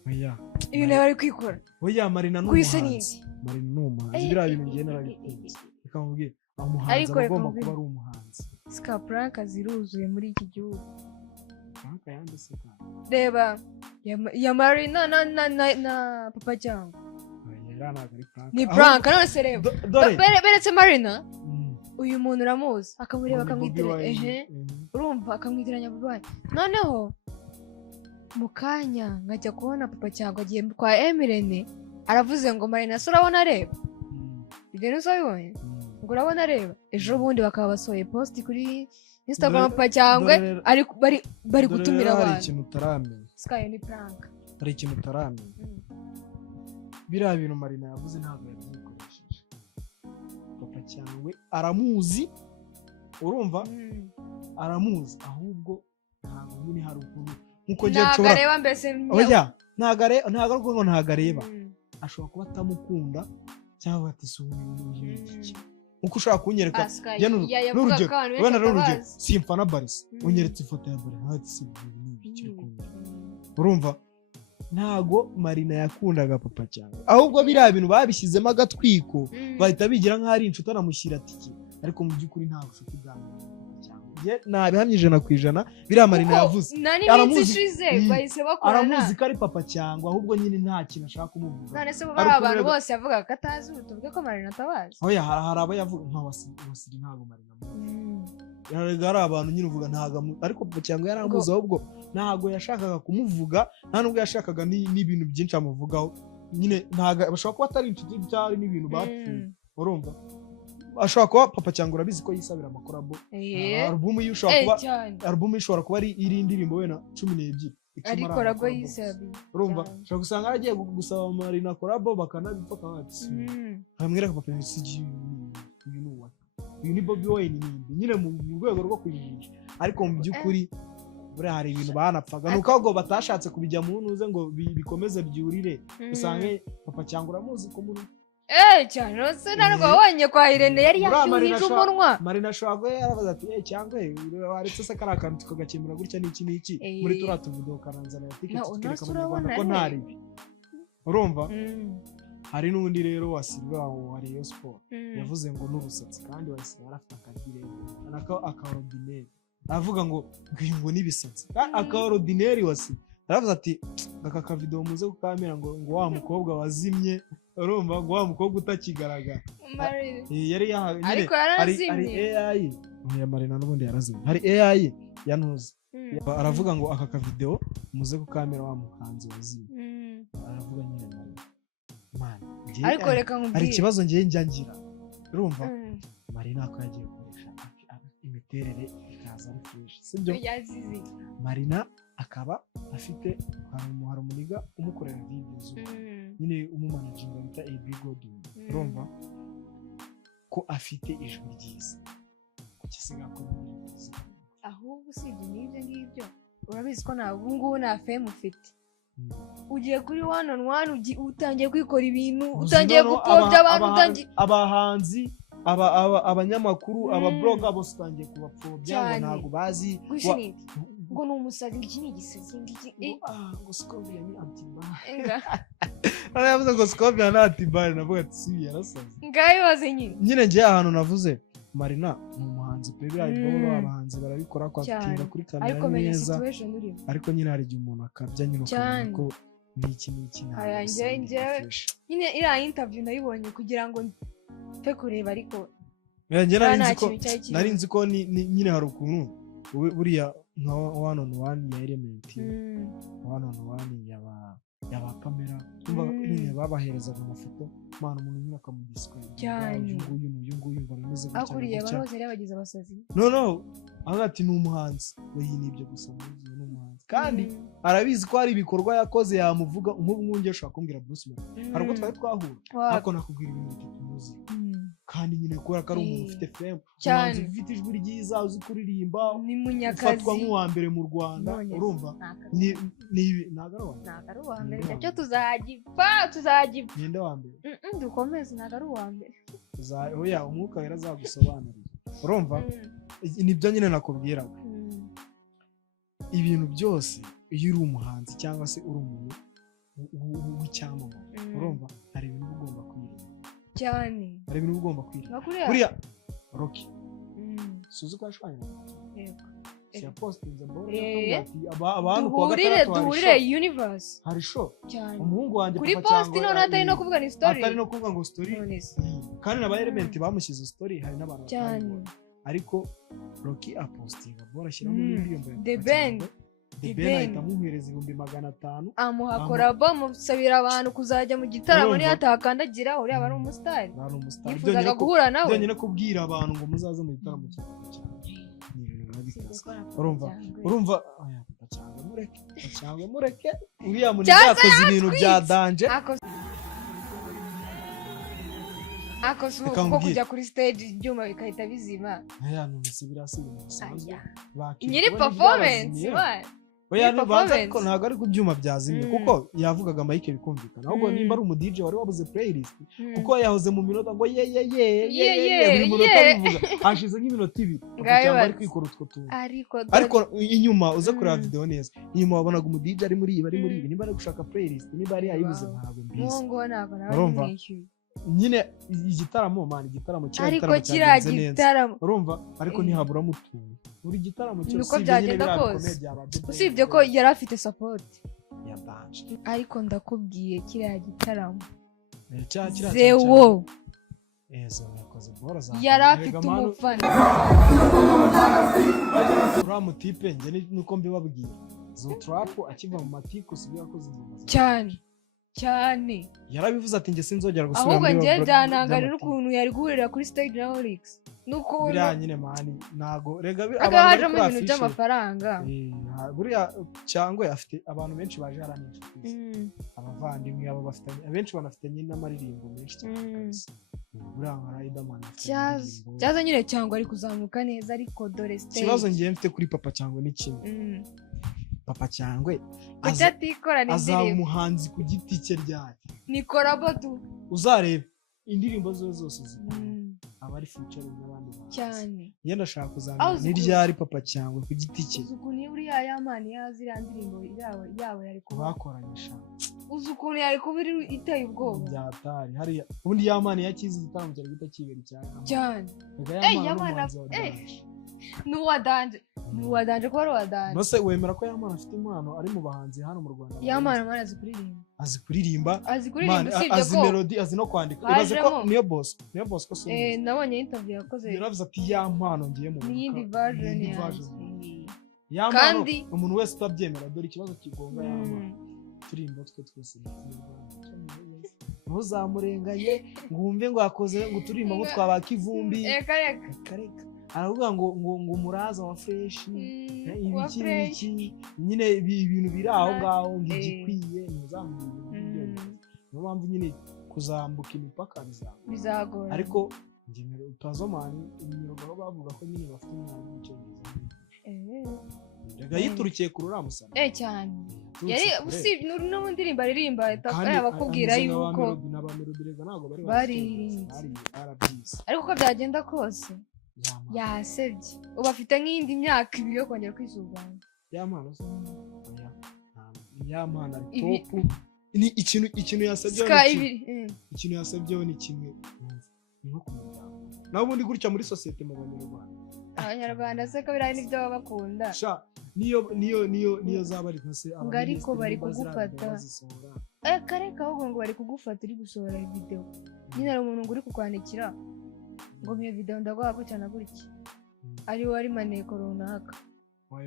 oya iyo nawe ari kwikora oya Marina n'umuhanzi Marina n'umuhanzi biriya bintu ngiye narabikunze reka mubwire umuhanzi agomba kuba ari umuhanzi ska prank ziruzuye muri iki gihugu prank yanditse reba ya Marina na papa cyangwa ni prank none se reba beretse Marina uyu muntu uramuzi akamureba akamwitira urumva akamwitiranya papa noneho mukanya ngajya kubona papa cyangwa agiye kwa Emirene aravuze ngo Marina se urabona reba ibyo nuzabibonye ngo urabona reba ejo bundi bakaba basohoye post kuri Instagram papa cyangwa bari gutumira abantu hari ikintu utaramenya Sky ni prank hari ikintu utaramenya biriya bintu Marina yavuze ntabwo yabyikoresheje papa cyangwa aramuzi urumva aramuzi ahubwo ntabwo nyine hari ukuntu nkuko ngiye nshobora ntagareba mbese oya ntago areba ashobora kuba atamukunda cyangwa ati suye uko ushaka kunyereka n'urugero wenda n'urugero simfana Barca unyeretse ifoto ya Barca hati si urumva ntago Marina yakundaga papa cyangwa ahubwo biriya bintu babishyizemo agatwiko bahita bigira nk'aho ari inshuti anamushyira tiki ariko mu by'ukuri nta bushuti bwa nabihamye 100% biriya Marina yavuze aramuzi ko ari papa cyangwa ahubwo nyine nta kintu ashaka kumuvuga none se bari abantu bose yavuga ko atazi utuvuge ko Marina atabazi oya hari abo yavuga nka wasiri ntago Marina hari abantu nyine uvuga ntago ariko papa cyangwa yaramuzi ahubwo ntago yashakaga kumuvuga nta nubwo yashakaga n'ibintu byinshi amuvugaho nyine ntago bashobora kuba atari inshuti byari n'ibintu bapfuye urumva ashobora kuba papa cyangwa urabizi ko yisabira amakorabo album ishobora kuba ari iri indirimbo wena 12 ariko rago yisabi urumva ushobora gusanga aragiye gusaba Marina korabo bakanabipaka bati hamwera papa yisigi uyu ni Bobby Wine nyine mu rwego rwo kuyinjira ariko mu by'ukuri buri hari ibintu banapfaga nuko ahubwo batashatse kubijya mu ntuze ngo bikomeze byurire usange papa cyangwa uramuzi ko muri cyane rose narwo wabonye kwa Irene yari yashyuhije umunwa Marina ashobora yarabaza ati cyangwa waretse se kari akantu tukagakemura gutya n'iki muri turiya tuvidewo karanzana tukereka mu Rwanda ko ntari urumva hari n'undi rero wasirwa wa Rayon Sport yavuze ngo n'ubusatsi kandi wese yarafite akagire nako akaordinaire avuga ngo n'ibisatsi akaordinaire wasi aravuze ati aka kavidewo muze kukamera ngo wa mukobwa wazimye urumva ngo wa mukobwa utakigaragara yari ariko yarazimye AI ya Marina n'ubundi yarazimye hari AI yanuze aravuga ngo aka kavidewo muze kukamera wa mukanzi wazimye aravuga nyine Marina ariko reka nkubwire hari ikibazo ngiye njyangira urumva Marina ko yagiye gukoresha imiterere ikaza ari fresh sibyo Marina akaba afite hari umuniga umukorera videos nyine umumanaginga bita AB Godwin urumva ko afite ijwi ryiza kugisiga ko ahubwo usibye n'ibyo ngibyo urabizi ko nta bungu na fame ufite ugiye kuri 1-on-1 utangiye kwikora ibintu utangiye gupfobya abantu utangiye abahanzi abanyamakuru abablogger bose utangiye kubapfobya ngo ntago bazi ngo n'umusazi iki ni igisezi ngiki ngo Scorpion ni antibar yavuze ngo Scorpion ni antibar navuga ati si yarasaze ngayo waze nyine ngiye ahantu navuze Marina ni umuhanzi pe biriya abahanzi barabikora kwa tinda kuri kamera neza ariko nyine hari igihe umuntu akabya nyine ko n'iki nyine iriya interview nayibonye kugira ngo mfe kureba ariko nari nzi ko nyine hari ukuntu buriya nka one on one ya Element one on one yaba kamera nyine babaherezaga amafoto mwana umuntu nyine akamudisplay cyane uyu nguyu barameze gutya akuriye abantu bose bagize abasazi no agati ni umuhanzi we nibyo gusa ni umuhanzi kandi arabizi ko hari ibikorwa yakoze yamuvuga umwunge ushaka kumbwira Bruce Melody hariko twari twahura ariko nakubwira ibintu bitatu muzi kandi nyine kubera ko ari umuntu ufite fame umuhanzi ufite ijwi ryiza uzi kuririmba ni munyakazi ufatwa nk'uwa mbere mu Rwanda urumva ni nagaro wa mbere cyo tuzagipa ninde wa mbere dukomeze nagaro wa mbere oya umwuka wera azagusobanurira urumva nibyo nyine nakubwiraga ibintu byose iyo uri umuhanzi cyangwa se uri umuntu w'icyamamare urumva hari ibintu ugomba kwirinda cyane hari ibintu ugomba kwirinda buriya Rocky suzi ko ashwanye yego ya postinze mbona abantu kwa duhurire universe hari show cyane umuhungu wanjye kuri post none atari no kuvuga ni story atari no kuvuga ngo story kandi n'aba Element bamushyize story hari n'abantu cyane ariko Rocky apostinga bora shyiramo indirimbo ya The Band ahita amuhereza 500 amuha korabo musabira abantu kuzajya mu gitaramo niyo atakandagira uriya bari umustar yifuzaga guhura nawe byonyine kubwira abantu ngo muzaze mu gitaramo cyane urumva cyangwa mureke uriya muri yakoze ibintu bya danje ko kujya kuri stage ibyuma bikahita bizima nyiri performance oya nibanza ariko ntabwo ari ku byuma byazimye kuko yavugaga mike bikumvikana ahubwo nimba ari umu DJ wari wabuze playlist kuko yahoze mu minota ngo buri munota bivuga hashize nk'iminota 2 cyangwa ari kwikora utwo tuntu ariko inyuma uze kureba video neza inyuma wabonaga umu DJ ari muri ibi nimba ari gushaka playlist nimba ari yayibuze ntabwo mbizi nyine igitaramo ariko kiriya gitaramo urumva ariko ntihaburamo utuntu buri gitaramo cyose nuko byagenda kose usibye ko yari afite support ya danje ariko ndakubwiye kiriya gitaramo zewo yakoze bora za yari afite umufana uriya mutipe njye nuko mbibabwira zo trap akiva mu matiku sibi yakoze cyane yarabivuze ati njye sinzongera gusubira ahubwo njye byanangarira ukuntu yari guhurira kuri stage na Olix nuko biriya nyine mani nago rega abantu mu bintu by'amafaranga buriya cyangwa afite abantu benshi baje haranisha abavandimwe abo bafitanye abenshi banafitanye n'amaririmbo menshi cyane buriya nka Riderman cyaza nyine cyangwa ari kuzamuka neza ariko dore stage ikibazo ngiye mfite kuri papa cyangwa ni kimwe papa cyangwe azaba umuhanzi ku giti cye ryari nikora bodu uzareba indirimbo zose abari featuring n'abandi cyane yenda ashaka kuzamura ni ryari papa cyangwe ku giti cye uzukuntu uriya yamani yazira ndirimbo yawe yari kubakoranyisha uzukuntu yari kubiri iteye ubwoba byatari hariya ubundi yamani yakize igitaramo cyari gita kibera cyane yamani nuwadanje ko wadanje nose wemera ko yamana afite impano ari mu bahanzi hano mu Rwanda yamana azi kuririmba azi melody azi no kwandika ibaze ko niyo boss ko nabonye interview yakoze yaravuze ati yampano ngiye mu yindi version kandi umuntu wese utabyemera dore ikibazo kigonga yamana turimbo twese ntuzamurenganye ngo wumve ngo yakoze ngo turimbo ngo twabaka ivumbi reka aravuga ngo umuraza wa fresh ibiki nyine ibintu biri aho ngaho ngigikwiye ntuzamubwire niyo mpamvu nyine kuzambuka imipaka bizagora ariko ngemero utazomani imirongo bavuga ko nyine bafite umwana w'icyongereza rega yiturukiye ku ruramusana cyane yari usibye no mu ndirimbo aririmba abakubwira yuko n'abamelodie ntabwo bari ariko uko byagenda kose yasebye ubu afite nk'indi myaka 2 yo kongera kwisuganya yamana yamana top ni ikintu yasabye ni kimwe nko kumuryango naho ubundi gutya muri societe mu Abanyarwanda se ko birayi nibyo baba bakunda niyo zaba ari nkose ariko bari kugufata kareka ahubwo ngo bari kugufata uri gusohora video nyine ari umuntu uri kukwandikira ngo mpiyo video ndaguha ko cyane gutya ari wari maneko runaka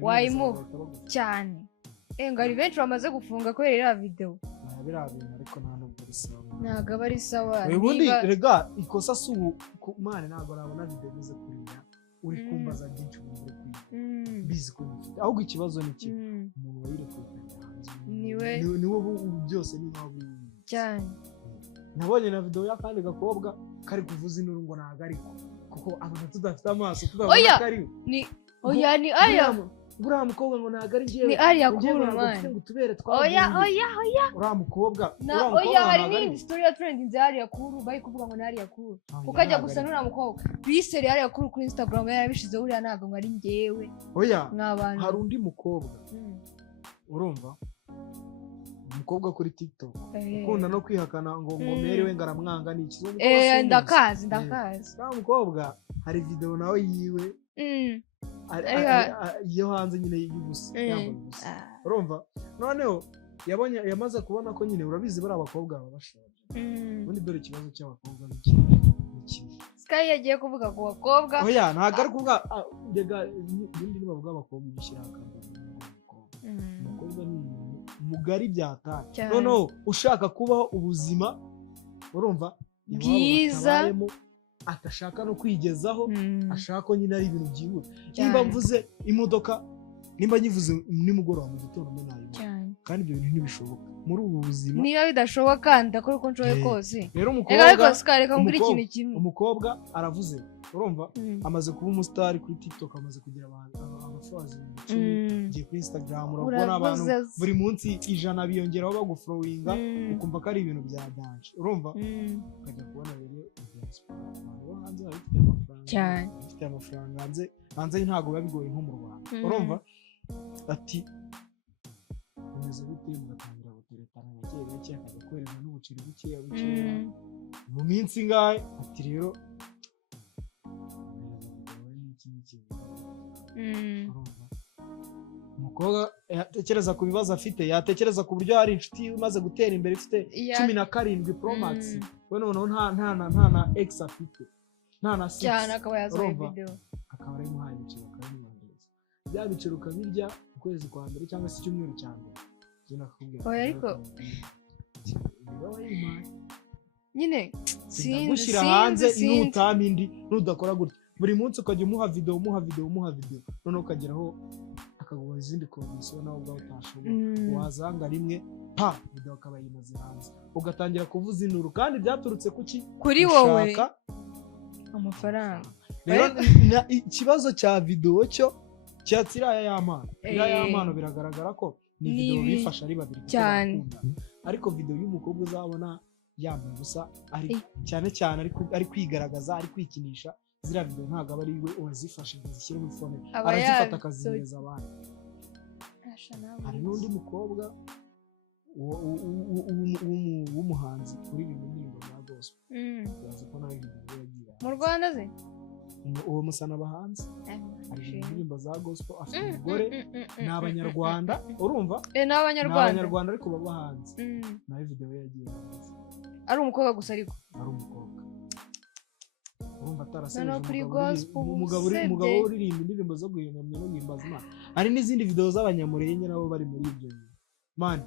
wayimuha cyane ngo hari benshi bamaze gufunga kubera iriya video biriya bintu ariko nta nubwo ari sawa ntabwo aba ari sawa ubundi rega ikosa si mane ntabwo nabona video imeze kuriya uri kumbaza byinshi muri kwiga bizi ko bifite ahubwo ikibazo ni iki umuntu wayirekuye niwe byose ni nkaho cyane nabonye na video y'akandi gakobwa kari kuvuza inuru ngo ntago ariko kuko abantu tudafite amaso tudabona kari ni aya buriya mukobwa ngo ntago ari njyewe ni ariya kuru mani uriya mukobwa hari n'indi story ya trending ariya kuru bari kuvuga ngo ni ariya kuru ukajya gusa n'uriya mukobwa biseri ariya kuru kuri Instagram yarabishizeho uriya ntago ngo ari njyewe hari undi mukobwa urumva umukobwa kuri TikTok ukunda no kwihakana ngo merewe ngaramwanga ni ikizo ndakazi uriya mukobwa hari video nawe yiwe iyo hanze nyine y'ubusa urumva noneho yamaze kubona ko nyine urabizi bari abakobwa baba bashoje ubundi dore ikibazo cy'abakobwa n'iki Sky yagiye kuvuga ku bakobwa ntabwo ari kuvuga ibindi nibavuga abakobwa bishyira akamaro umukobwa ni umuntu mugari byataka noneho ushaka kubaho ubuzima urumva bwiza atashaka no kwigezaho ashaka ko nyine ari ibintu byihuta nimba mvuze imodoka nimba nyivuze nimugoroba mu gitondo nayo kandi ibyo bintu ntibishoboka muri ubu buzima niba bidashoboka ndakora uko nshoboye kose rero umukobwa aravuze urumva amaze kuba umusitari kuri TikTok amaze kugira abafollowers ngiye kuri Instagram urabona abantu buri munsi 100 biyongeraho bagufollowinga ukumva ko ari ibintu bya danje urumva ukajya kubona rero hanze bafite amafaranga cyane bafite amafaranga hanze ntago babigoye nko mu Rwanda urumva ati bimeze bite mugatangira guteretana gake akajya kwereza n'ubuciri bukeya mu minsi ngahe ati rero umukobwa yatekereza ku bibazo afite yatekereza ku buryo hari inshuti imaze gutera imbere ifite 17 Pro Max we noneho nta na X afite nta na 6 cyane akaba yasohoye video akaba ari muhaye ibiciro akabimuhereza bya biciro ukabirya ukwezi kwa mbere cyangwa se icyumweru cya mbere cyane akakubwira ariko nyine gushyira hanze n'utama indi n'udakora gutya buri munsi ukajya umuha video noneho ukageraho akaguha izindi condition nawe ubwawe utashobora wazanga rimwe video akaba yimaze hanze ugatangira kuvuza inuru kandi byaturutse kuki kuri wowe amafaranga rero ikibazo cya video cyo cyatira y'amano biragaragara ko ni video bifasha ari babiri cyane ariko video y'umukobwa uzabona yambaye ubusa cyane ari kwigaragaza ari kwikinisha ziriya video ntabwo aba ari we urazifashe ngo zishyire muri phone arazifata akazihereza abandi hari n'undi mukobwa w'umuhanzi kuri bimwe n'ingo za gospel yaza ko nawe yagiye mu Rwanda ze uwo musana bahanze ari indirimbo za gospel afite umugore ni abanyarwanda urumva ni abanyarwanda ariko baba hanze nawe video yagiye ari umukobwa gusa ariko ari umukobwa urumva ataraseje umugabo uririmba indirimbo zo guhimamya no guhimbaza Imana hari n'izindi video z'abanyamurenge nabo bari muri ibyo man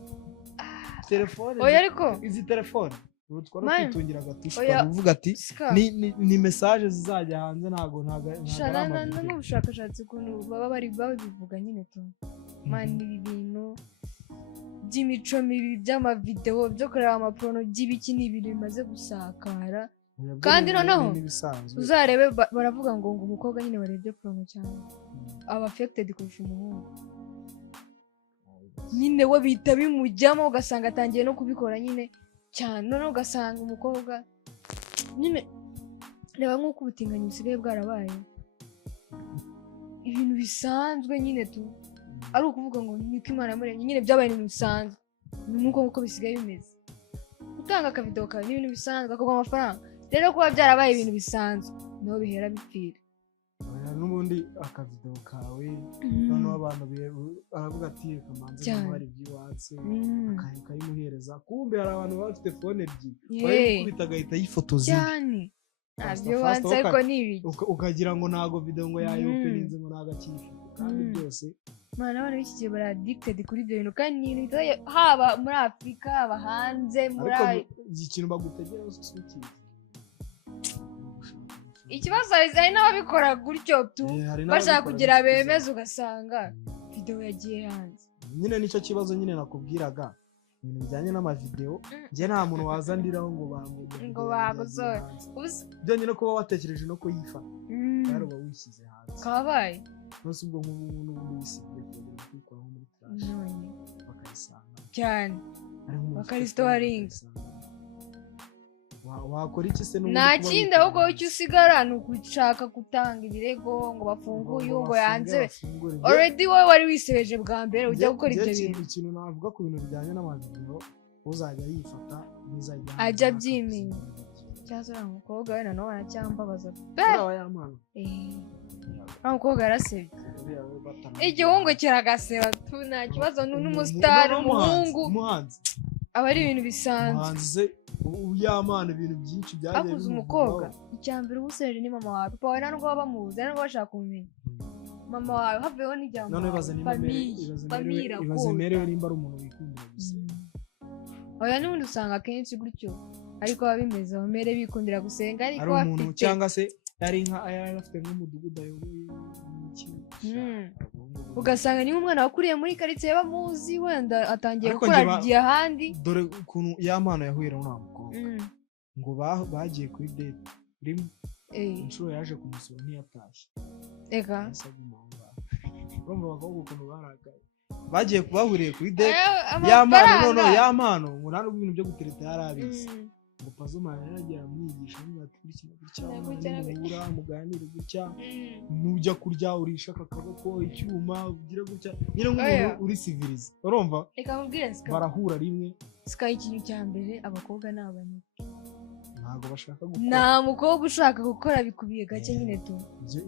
telefone ariko izi telefone ubu twari kwitungira agatusha uvuga ati ni message zizajya hanze ntago n'ubushakashatsi ukuntu baba bari babivuga nyine tu man ibi bintu by'imico mibi by'amavideo byo kureba amaporno by'ibiki ni ibintu bimaze gusakara kandi noneho uzarebe baravuga ngo umukobwa nyine warebye porno cyane aba affected kurusha umuhungu nyine we bita bimujyamo ugasanga atangiye no kubikora nyine cyane noneho ugasanga umukobwa nyine reba nk'uko ubutinganyi busigaye bwarabaye ibintu bisanzwe nyine tu ari ukuvuga ngo niko Imana yamuremye nyine byabaye ibintu bisanzwe nk'uko bisigaye bimeze gutanga akavidewo kawe ni ibintu bisanzwe akaguha amafaranga rero kuba byarabaye ibintu bisanzwe niho bihera bipfira n'ubundi akavidewo kawe noneho abantu aravuga ati reka manze n'abari by'iwatse akayimuhereza kumbe hari abantu baba bafite fone ebyiri bayikubita agahita yifotoza cyane ntabyo wanse ariko ni ibiki ukagira ngo ntago video ngo yayopeninze ngo ntago akifite kandi byose mwana abana b'iki gihe bari addicted kuri ibyo bintu kandi ni ibintu haba muri Afurika haba hanze muri ikintu bagutegera wose ukizi. Ikibazo hari n'ababikora gutyo tu bashaka kugira bemeze ugasanga video yagiye hanze. Nyine nicyo kibazo nyine nakubwiraga ibintu bijyanye n'amavideo njye nta muntu wazandiraho ngo bagusore byo nyine kuba watekereje no kuyifata rero bawishyize hanze kabaye nose ubwo nk'ubu n'ubisibye kwikoraho muri trash bakayisanga cyane bakaristoring wakora iki se n'ubu nta kindi ahubwo icyo usigara ni ukushaka gutanga ibirego ngo bafunguye ngo yanze already wowe wari wisebeje bwa mbere ujya gukora ibyo bintu. Ikintu navuga ku bintu bijyanye n'amavideo uzajya yifata n'izajya ajya byimenya cyangwa uriya mukobwa we na none aracyambabaza uriya mukobwa yarasebye igihungu kiragaseba tu nta kibazo n'umusitari umuhungu aba ari ibintu bisanzwe uyamana ibintu byinshi byagiye akuze umukobwa icyambere ubuseje ni mama wawe papa wawe ntabwo bamuzi ntabwo bashaka kumenya mama wawe haveho n'ijambo famira ibazemerewe nimba ari umuntu wikundira gusenga oya n'ubundi usanga akenshi gutyo ariko baba bimeze bamere bikundira gusenga ariko bafite umuntu cyangwa se ari nka afite nk'umudugudu ayoboye ugasanga ni umwana wakuriye muri karitsiye bamuzi wenda atangiye gukora igihe ahandi dore ukuntu yamana yahuye n'uwo mukobwa ngo bagiye kuri date rimwe inshuro yaje kumusura ntiyatashye ega urumva abakobwa ukuntu barakaye bagiye kubahuriye kuri date yamano ngo nta n'ibintu byo gutereta yari abizi ngo Pazuma yaragiye amwigisha n'abaturikina gutya muganire gutya nujya kurya urisha akaboko icyuma ugira gutya nyine nk'umuntu uri civilize urumva reka mubwire barahura rimwe sky ikintu cya mbere abakobwa ni abanebwe ntabwo bashaka gukora nta mukobwa ushaka gukora bikubiye gake nyine tu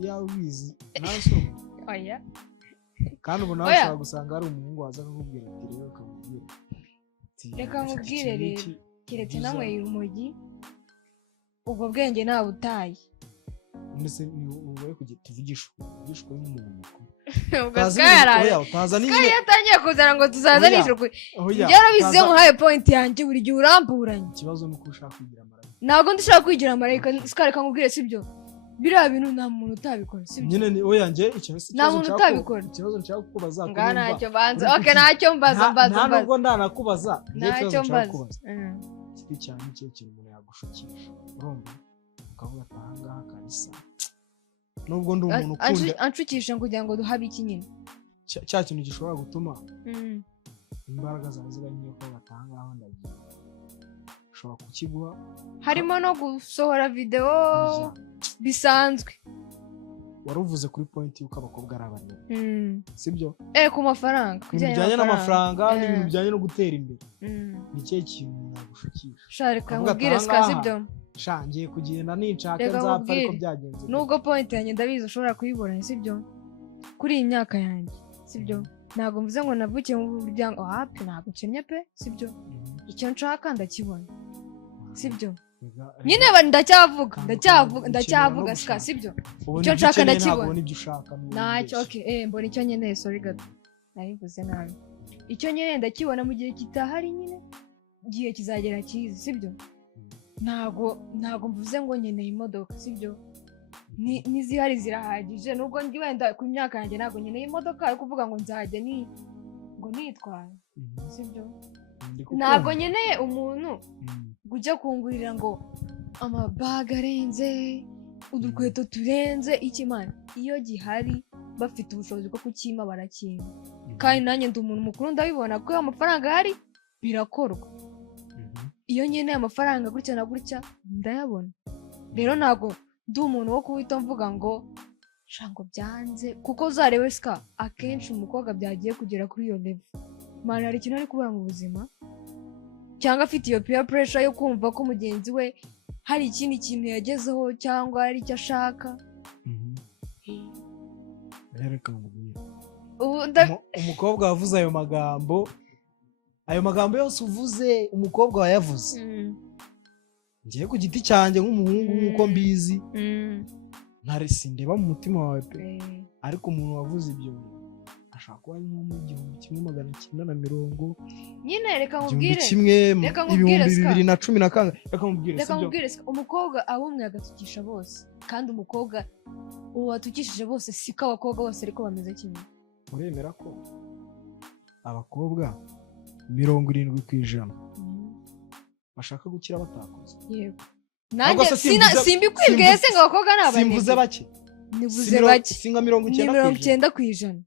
yawe ubizi naso oya kandi ubu nawe ushobora gusanga hari umuhungu waza akakubwira ati rero akamubwira reka mubwire rero keretse nanyweye urumogi ubwo bwenge nta butayi mbese ni ubaye kugira tuvugishwe nk'umuntu mukuru ubwo Sky yatangiye kuzana ngo tuzazane ijuru byarabize muhaye point yanjye buri gihe uramburanye ikibazo ni uko ushaka kwigira amarayika ntabwo ndishaka kwigira amarayika Sky reka nkubwire sibyo biriya bintu nta muntu utabikora sibyo nyine ni oya njye ikibazo nshaka kukubaza ngana ntacyo banze okay ntacyo mbaza nta nubwo ndanakubaza ntacyo mbaza kiti cyane cyo kintu umuntu yagushukira urumva ukavuga atangaha kanisa nubwo ndi umuntu ukunda anshukisha kugira ngo duhabe iki nyine cya kintu gishobora gutuma imbaraga zawe ziba nke ko batangaho ndagiye ushobora kukiguha harimo no gusohora video bisanzwe waruvuze kuri point yuko abakobwa ari abanebwe sibyo ku mafaranga bijyanye n'amafaranga n'ibintu bijyanye no gutera imbere ni cyo kintu nagushukisha shareka nkubwire sibyo shangiye kugenda ninshaka nzapfa ariko byagenze nubwo point yanjye ndabizi ushobora kuyibona sibyo kuri iyi myaka yanjye sibyo ntabwo mvuze ngo navukiye mu buryango hapi ntabwo ukennye pe sibyo icyo nshaka ndakibona sibyo nyine ndacyavuga Sky sibyo icyo nshaka ndakibona ntacyo okay mbona icyo nkeneye sorry gato nabivuze nabi icyo nkeneye ndakibona mu gihe kitahari nyine igihe kizagera kizi sibyo ntabwo mvuze ngo nkeneye imodoka sibyo n'izihari zirahagije nubwo ndi wenda ku myaka yanjye ntabwo nkeneye imodoka yo kuvuga ngo nzajya ngo nitware sibyo ntabwo nkeneye umuntu ujya kungurira ngo amabaga arenze udukweto turenze ikimana iyo gihari bafite ubushobozi bwo kukima barakima kandi nanjye ndi umuntu mukuru ndabibona ko amafaranga ahari birakorwa iyo nkeneye amafaranga gutya na gutya ndayabona rero ntabwo ndi umuntu wo kuwita mvuga ngo shango byanze kuko uzarebe Sky akenshi umukobwa byagiye kugera kuri iyo level mana hari ikintu ari kubura mu buzima cyangwa afite iyo peer pressure yo kumva ko mugenzi we hari ikindi kintu yagezeho cyangwa hari icyo ashaka umukobwa wavuze ayo magambo yose uvuze umukobwa wayavuze ngiye ku giti cyanjye nk'umuhungu nk'uko mbizi ntare sindeba mu mutima wawe pe ariko umuntu wavuze ibyo ashaka kuba ari nko mu 1990 nyine reka mubwire ibihumbi 2010 reka mubwire umukobwa abumwe agatukisha bose kandi umukobwa uwatukishije bose siko abakobwa bose ariko bameze kimwe. Uremera ko abakobwa 70% bashaka gukira batakoze? Yego. Nanjye simbikwibwiye se ngo abakobwa nabane. Simvuze bake. Nivuze bake. Singa 90%. 90%.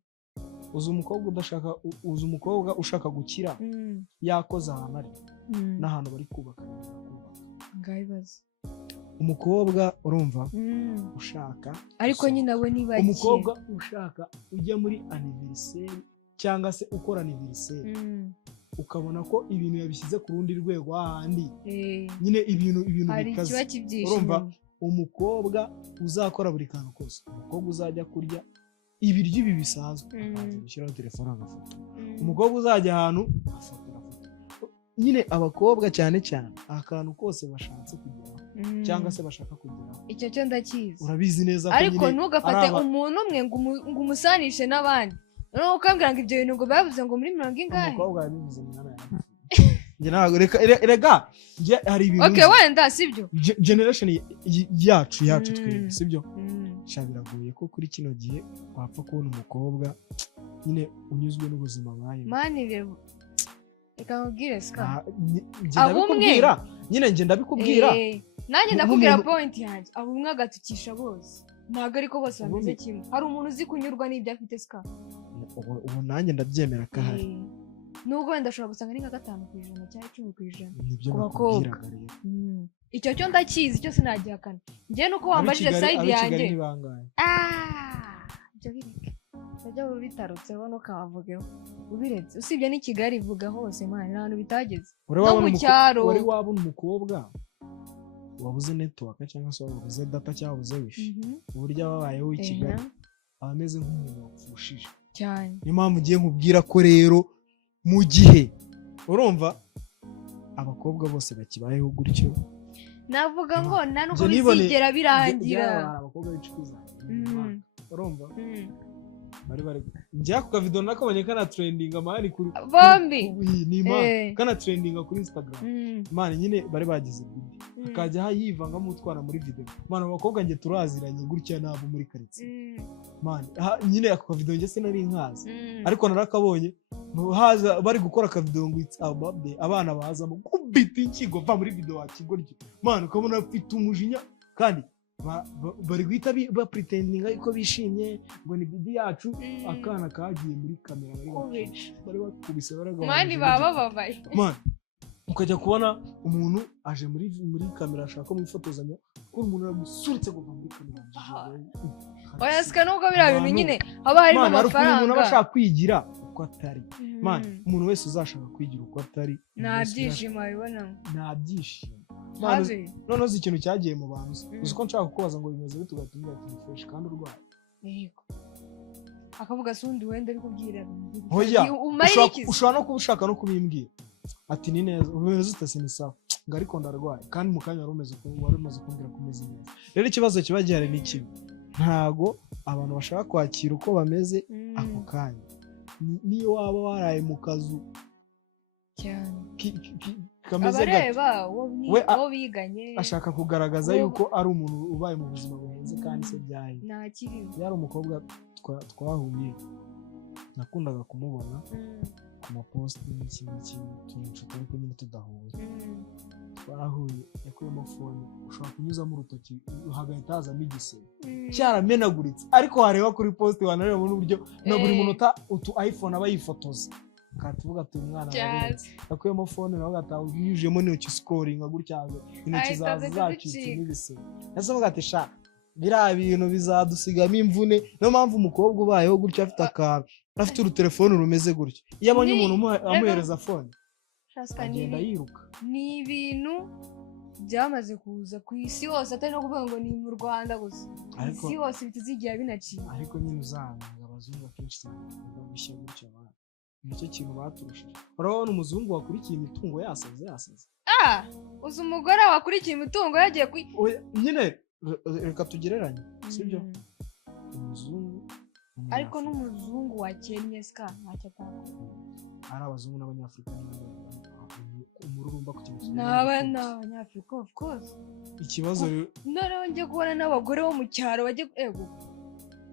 Uzi umukobwa ushaka gukira yakoze ahantu ari n'ahantu bari kubaka. Ngayibaza. Umukobwa urumva ushaka ariko nyine abo ni bake. Umukobwa ushaka ujya muri anniversaire cyangwa se ukora anniversaire ukabona ko ibintu yabishyize ku rundi rwego ahandi nyine ibintu bikaze. Urumva umukobwa uzakora buri kantu kose, umukobwa uzajya kurya ibiryo ibi bisanzwe akaza gushyiraho telefone agafoto, umukobwa uzajya ahantu afotora nyine abakobwa cyane akantu kose bashatse kugeraho cyangwa se bashaka kugeraho icyo cyo ndakizi urabizi neza ko ariko ntugafate umuntu umwe ngo umusanishe n'abandi noneho ukambwira ngo ibyo bintu ngo bavuze ngo muri 40 umukobwa yabivuze mwana yawe njye ntabwo rega njye hari ibintu wenda sibyo generation yacu twebwe sibyo biragoye ko kuri kino gihe wapfa kubona umukobwa nyine unyuzwe n'ubuzima bwayo mani reka nkubwire ska abumwe nyine njye ndabikubwira nanjye ndakubwira point yanjye abumwe agatukisha bose ntabwo ariko bose bameze kimwe hari umuntu uzi kunyurwa n'ibyo afite ska ubu nanjye ndabyemera ko ahari nubwo wenda ashobora gusanga ni nka 5% cyangwa 10% ku bakobwa icyo cyo ndakizi cyose nagihakana njye nuko wambajije side yanjye ibyo bireke bajya bitarutseho ntukabavugeho ubiretse usibye n'i Kigali vuga hose mani n'ahantu bitageze no mu cyaro wari wabona umukobwa wabuze network cyangwa se wabuze data cyangwa wabuze wifi uburyo ababayeho i Kigali abameze nk'umuntu wapfushije cyane. Niyo mpamvu ngiye nkubwira ko rero mu gihe urumva abakobwa bose bakibayeho gutyo navuga ngo nanuko bizigera birangira abakobwa b'icuza urumva bari njya ku video nakabonye kana trending amani kuri bombi ni kana trending kuri Instagram mani nyine bari bagize video akajya hayivangamo utwana muri video mani abakobwa nge turaziranye gutya nabo muri quartier mani nyine ako video nge sinari nkazi ariko narakabonye haza bari gukora ka video ngo it's about day abana baza mu kubita inkigo va muri video wakigoryo mani ukabona afite umujinya kandi bari guhita ba pretendinga yuko bishimye ngo ni bidi yacu akana kagiye muri kamera bari bakubise baragwa mani baba babaye mani ukajya kubona umuntu aje muri kamera ashaka mu ifotozanya ko umuntu aramusuritse ngo muri kamera oya sika nuko bira bintu nyine haba harimo amafaranga umuntu abashaka kwigira uko atari mani umuntu wese uzashaka kwigira uko atari nta byishimo abibona nta byishimo none uzi ikintu cyagiye mu bantu uzi ko nshaka kukubaza ngo bimeze bite ugatumira ati fresh kandi urwaye yego akavuga sundi wenda ari kubwira ushobora no kubushaka no kubimbwira ati ni neza ubimeze utase ni sawa ngo ariko ndarwaye kandi mu kanya wari umaze kumbwira ko umeze neza rero ikibazo kiba gihari ni kimwe ntago abantu bashaka kwakira uko bameze ako kanya niyo waba waraye mu kazu cyane kameze gato wo biganye ashaka kugaragaza yuko ari umuntu ubaye mu buzima buhenze kandi se byaye nta kibi yari umukobwa twahuye nakundaga kumubona ku mapost n'iki tuncu ariko nyine tudahuye twarahuye yakuyemo phone ushobora kunyuzamo urutoki hagahita hazamo igisebe cyaramenaguritse ariko wareba kuri post wanareba n'uburyo na buri munota utu iPhone aba yifotoza katuvuga ati umwana yakuyemo phone nawe gatawujemo n'icyo scrolling gutya intoki zacitse n'ibisebe yasobaga ati sha bira bintu bizadusigamo imvune no mpamvu umukobwa ubayeho gutya afite akantu afite urutelefone rumeze gutyo iyo abonye umuntu amuhereza phone agenda yiruka ni ibintu byamaze kuza ku isi hose atari no kuvuga ngo ni mu Rwanda gusa isi hose bitizigiye binaciye ariko nyine uzanga abazungu akenshi cyane bagushyira gutyo abana nicyo kintu baturushije urabona umuzungu wakurikiye imitungo yasaze uzi umugore wakurikiye imitungo yagiye nyine reka tugereranye sibyo umuzungu ariko n'umuzungu wa Kenya ska ntacyo atakora ari abazungu n'abanyafrika umururumba ku kintu n'abanyafrika of course ikibazo rero noneho njye kubona n'abagore bo mu cyaro bajye ego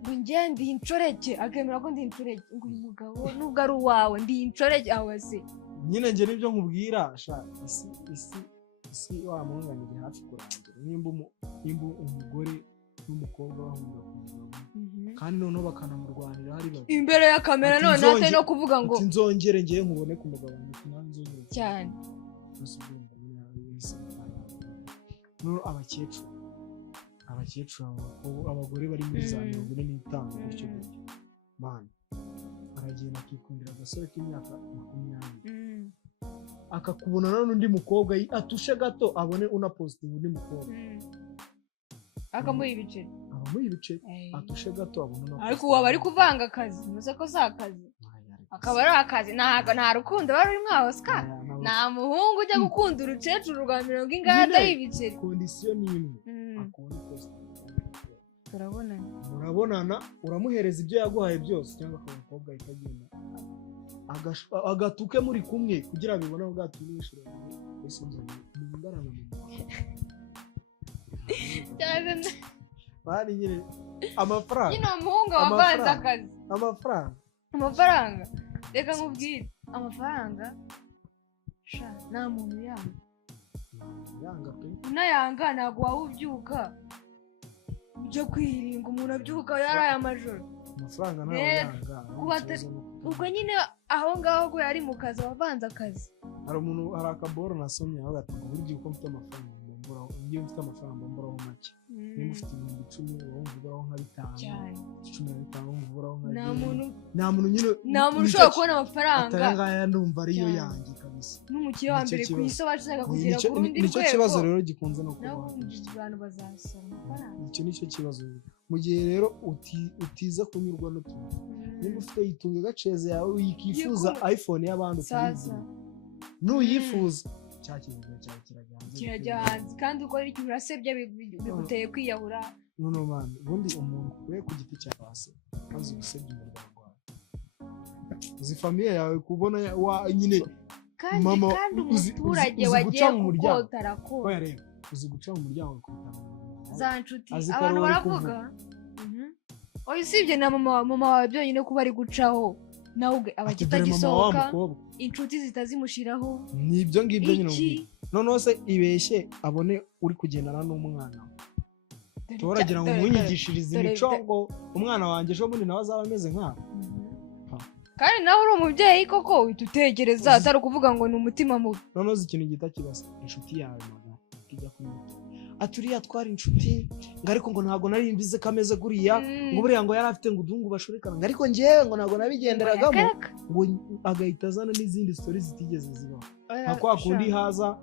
ngo njye ndi incoreke akemera ko ndi incoreke ngo uyu mugabo nubwo ari uwawe ndi incoreke aho se nyine njye nibyo nkubwira sha isi wamunganira hafi kurangira nimba umugore n'umukobwa bahurira ku mugabo kandi noneho bakanamurwanira hari babiri imbere ya kamera none atari no kuvuga ngo nzongere ngiye nkubone ku mugabo nzongere cyane no abakecuru abagore bari muri za 45 gutyo man aragenda akikundira agasore k'imyaka 20 akakubona n'undi mukobwa atushe gato abone una positive undi mukobwa akamuha ibiceri atushe gato abona ariko waba ari kuvanga akazi muze ko za akazi akaba ari akazi nta rukundo bari ruri mwaho ska nta muhungu ujya gukunda urucecuru rwa 40 y'ibiceri condition nimwe akunda turabonana uramuhereza ibyo yaguhaye byose cyangwa akabakobwa ikagenda agatuke muri kumwe kugira bibone aho gatunishira n'ingarana mu cyane bari nyine amafaranga nyine umuhungu wavanze akazi amafaranga reka nkubwire amafaranga sha nta muntu yanga pe unayanga ntabwo waba ubyuka ujya kwiringa umuntu abyuka yaraye amajoro amafaranga ntawe yanga ubwo nyine aho ngaho ko yari mu kazi wavanze akazi hari akaboro nasomye aho gatanga buri gihe uko mfite amafaranga iyo mfite amafaranga mburaho make niba ufite ibihumbi 10 wowe mvuguraho nka 5 15 wowe mvuguraho nka nta muntu nyine nta muntu ushobora kubona amafaranga atangaya ndumva ariyo yanjye kabisa n'umukire wa mbere ku isi bashaka kugera ku rundi rwego nicyo kibazo rero gikunze no kuba abantu bazasara amafaranga nicyo kibazo mu gihe rero utiza kunyurwa n'utuntu niba ufite yitunga gaceze yawe wikifuza iPhone y'abandi ukayifuza nuyifuza kirajya hanze kandi ukora ikintu urasebye biguteye kwiyahura none man ubundi umuntu we ku giti cya hasi maze usebye umuryango wawe uzi famiye yawe kubona nyine mama umuturage wagiye gukotara ko uzi guca mu muryango za nshuti abantu baravuga oya usibye na mama wawe byonyine kuba ari gucaho nawe abagitagisohoka inshuti zitazimushiraho nibyo ngibyo nyine noneho se ibeshye abone uri kugendana n'umwana turagira ngo umunyigishirize imico ngo umwana wanjye ejo bundi nawe azaba ameze nkawe kandi nawe uri umubyeyi koko uhita utekereza atari ukuvuga ngo ni umutima mubi noneho uzi ikintu gita kibasa inshuti yawe magana kijya kumenya aturiya twari inshuti ngo ariko ngo ntabwo nari mbize kameze guriya ngo buriya ngo yari afite ngo udungu bashorikana ngo ariko njyewe ngo ntabwo nabigenderagamo ngo agahita azana n'izindi story zitigeze zibaho nka kwa kundi haza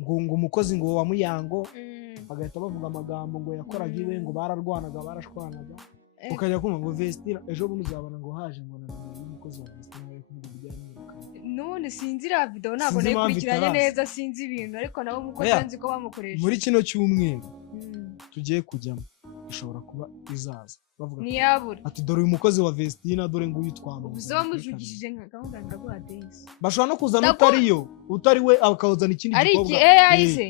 ngo umukozi ngo wa Muyango agahita bavuga amagambo ngo yakoraga iwe ngo bararwanaga barashwanaga ukajya kumva ngo Vestina ejo bundi uzabona ngo haje ngo n'umukozi wa Vestina bari kumubwira none sinzi iriya video ntabwo nayikurikiranye neza sinzi ibintu ariko nabo umukozi nzi ko bamukoresha muri kino cyumweru tugiye kujyamo ishobora kuba izaza bavuga ati dore uyu mukozi wa Vestina dore ngo uyitwamuza uzo bamujugishije nka gahunda ndaguha days bashobora no kuzana utari we akawuzana ikindi gikobwa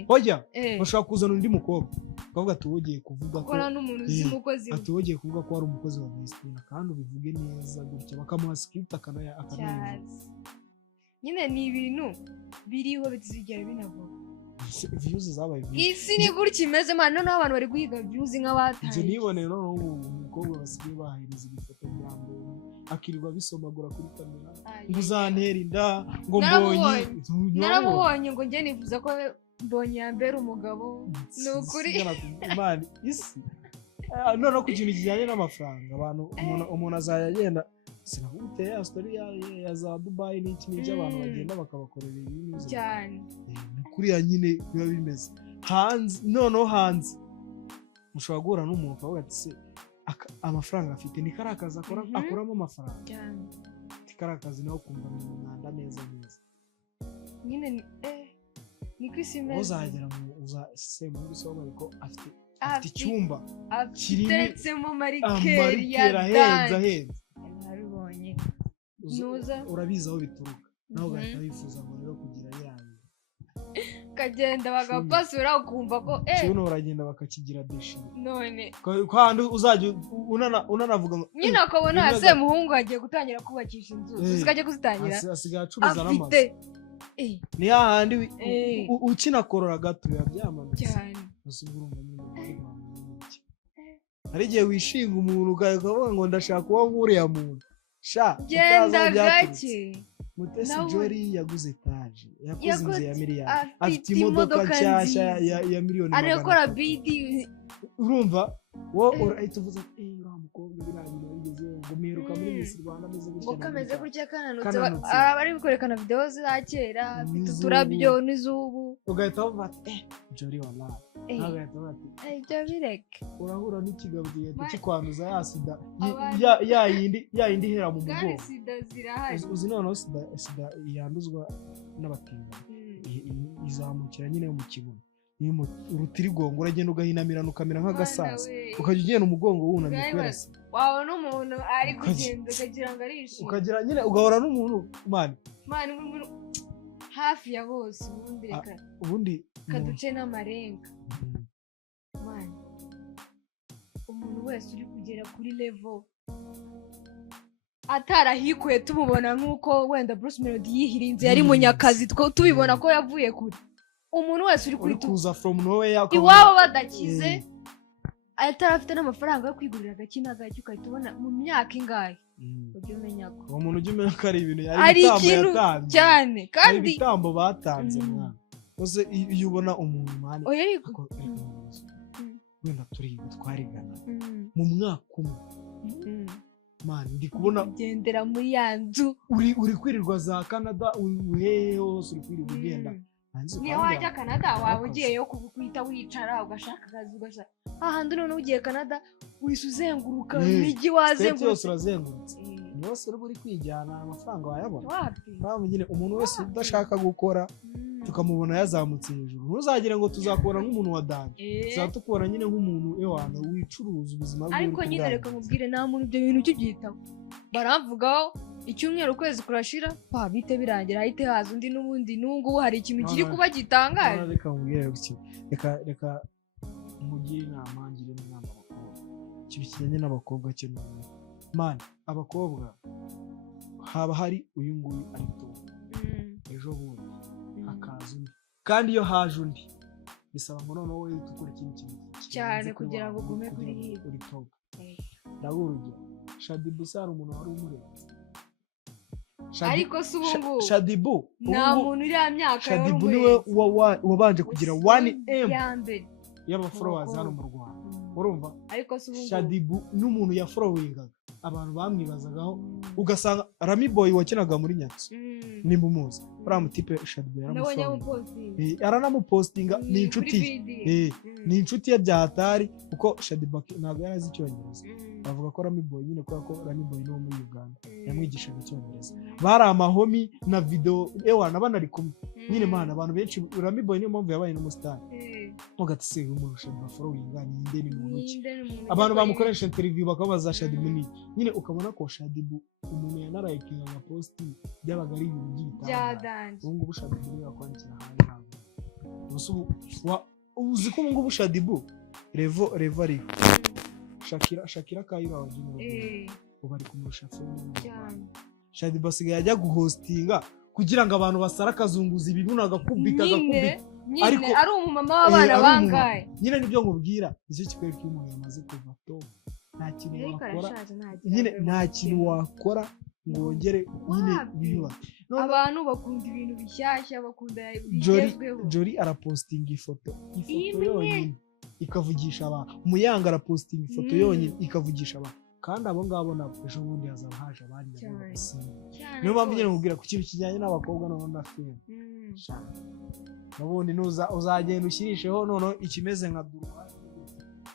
hoya bashobora kuzana undi mukobwa akavuga ati wogiye kuvuga ko n'umuntu uzi umukozi ati wogiye kuvuga ko ari umukozi wa Vestina kandi ubivuge neza gutya bakamuha script akanayumva nyine ni ibintu biriho bitizigera binavuga views zabaye isi ni gutya imeze man noneho abantu bari guhiga views nk'abataye ibyo niboneye noneho umukobwa basigaye bahereza ibifoto byambo akirirwa bisomagura kuri kamera ngo uzantera inda ngo mbonye naramubonye ngo njye nifuza ko mbonye yambera umugabo ni ukuri imana isi noneho ku kintu kijyanye n'amafaranga abantu umuntu azajya agenda sinahute ya story ya za Dubai n'iki n'ibyo bagenda bakabakorera ibintu cyane kuriya nyine biba bimeze hanze noneho hanze mushobora guhura n'umuntu akavuga ati se amafaranga afite ni kari akazi akuramo amafaranga cyane ni kari akazi nawe ukumva ni umwanda neza nyine ni ko isi imeze uzagera mu muri soba ariko afite icyumba kirimo marikeri ya ahenze naribonye urabizi aho bituruka nawe ugahita wifuza ngo rero kugira yayo kagenda bagapasura ukumva ko kibuno baragenda bakakigira deshi none kandi uzajya unanavuga ngo nyine akabona ase muhungu agiye gutangira kubakisha inzu zikajya kuzitangira asigaye acuruza n'amazu ni hahandi ukinakorora gato yabyamanuye cyane hari igihe wishinga umuntu ukavuga ngo ndashaka uwo nk'uriya muntu genda gake Mutesi Jolly yaguze etaje yakoze inzu ya miliyari afite imodoka nshyashya ya miliyoni arakora bidi urumva wowe urahita uvuze uriya mukobwa birangira bigeze ngo meruka muri Miss Rwanda ameze gutya ngo kameze gutya kananutse abari gukorekana video za kera afite uturabyo n'izubu ugahita uvuga Jolly wallahi agahita uvuga ibyo bireke urahura n'ikigabo gihita kikwanduza ya sida ya yindi ihera mu mugongo sida zirahari uzi noneho sida yanduzwa n'abatinganyi izamukira nyine mu kibuno urutirigongo uragenda ugahinamirana ukamera nk'agasaza ukajya ugenda umugongo wunamye kubera sida wabona umuntu ari kugenda ukagira ngo arishimye ukagira nyine ugahora n'umuntu mani hafi ya bose ubundi kaduce n'amarenga mani umuntu wese uri kugera kuri level atarahikuye tumubona nk'uko wenda Bruce Melody yihirinze yari munyakazi tubibona ko yavuye kure umuntu wese uri kuri kuza from nowhere iwabo badakize atarafite n'amafaranga yo kwigurira agakina gake ukahita ubona mu myaka ingahe ujye umenya ko uwo muntu ujye umenya ko ari ibintu ari ikintu cyane kandi ibitambo batanze mwana uze iyo ubona umuntu mani wenda twarigana mu mwaka umwe mani ndi kubona ugendera muri ya nzu uri kwirirwa za Canada uhehe hose uri kwirirwa ugenda niyo wajya Canada waba ugiyeyo kukwita wicara ugashaka akazi ugashaka ahandi none ugiye Canada wise uzenguruka imijyi wazengurutse yose urazengurutse yose uri kwijyana amafaranga wayabona mpamvu nyine umuntu wese udashaka gukora tukamubona yazamutse hejuru ntuzagire ngo tuzakubona nk'umuntu wa danje tuzatukubona nyine nk'umuntu ewana wicuruza ubuzima bwe ariko nyine reka mubwire nta muntu ibyo bintu ukibyitaho baramvugaho icyumweru ukwezi kurashira bite birangira ahite haza undi n'ubundi n'ubwo hari ikintu kiri kuba gitangaje reka mubwire reka mugire inama ngire n'inama abakobwa ikintu kijyanye n'abakobwa cyo mani abakobwa haba hari uyu nguyu arito ejo bundi hakaza undi kandi iyo haje undi bisaba ngo noneho wowe ukora ikintu cyane kugira ngo ugume kuri hirya uri top nawe urugero Shadibu hari umuntu wari umurenze ariko si ubungubu Shadibu nta muntu uri ya myaka Shadibu niwe wabanje kugira 1M y'abafollowers hano mu Rwanda urumva ariko si ubungubu Shadibu n'umuntu yafollowingaga abantu bamwibazagaho ugasanga Rami Boy wakinaga muri Nyatsi nimba umuzi uriya mutipe Shadibu yaranamupostinga ni inshuti ni inshuti ye bya hatari kuko Shadibu ntabwo yari azi icyongereza bavuga ko Rami Boy nyine kubera ko Rami Boy ni wo muri Uganda yamwigishaga icyongereza bari amahomi na video ewana banari kumwe nyine mana abantu benshi Rami Boy niyo mpamvu yabaye n'umustar ugati se umuntu Shadibu followinga ni inde ni muntu ki abantu bamukoresha interview bakabaza Shadibu ni nyine ukabona ko Shadibu umuntu yanarayikinga na post byabaga ari ibintu by'ibitanga ubu ngubu Shadibu niyo yakwandikira hanze uzi ko ubu ngubu Shadibu revo ari Shakira Kayira wajyemo ubu ari kumurusha filime Shadibu asigaye ajya guhostinga kugira ngo abantu basara akazunguza ibibuno agakubita ariko ari umumama w'abana bangaye nyine nibyo nkubwira nicyo kikwereka iyo umuntu yamaze kuva top nta kintu wakora nyine nta kintu wakora ngo wongere nyine biyubake abantu bakunda ibintu bishyashya bakunda ibigezweho Jolly arapostinga ifoto yonyine ikavugisha abantu Muyanga arapostinga ifoto yonyine ikavugisha abantu kandi abo ngabo nabo ejo bundi hazaba haje abandi niyo mpamvu nyine nkubwira ku kintu kijyanye n'abakobwa na filime n'ubundi uzagenda ushyirisheho noneho ikimeze nka duruwa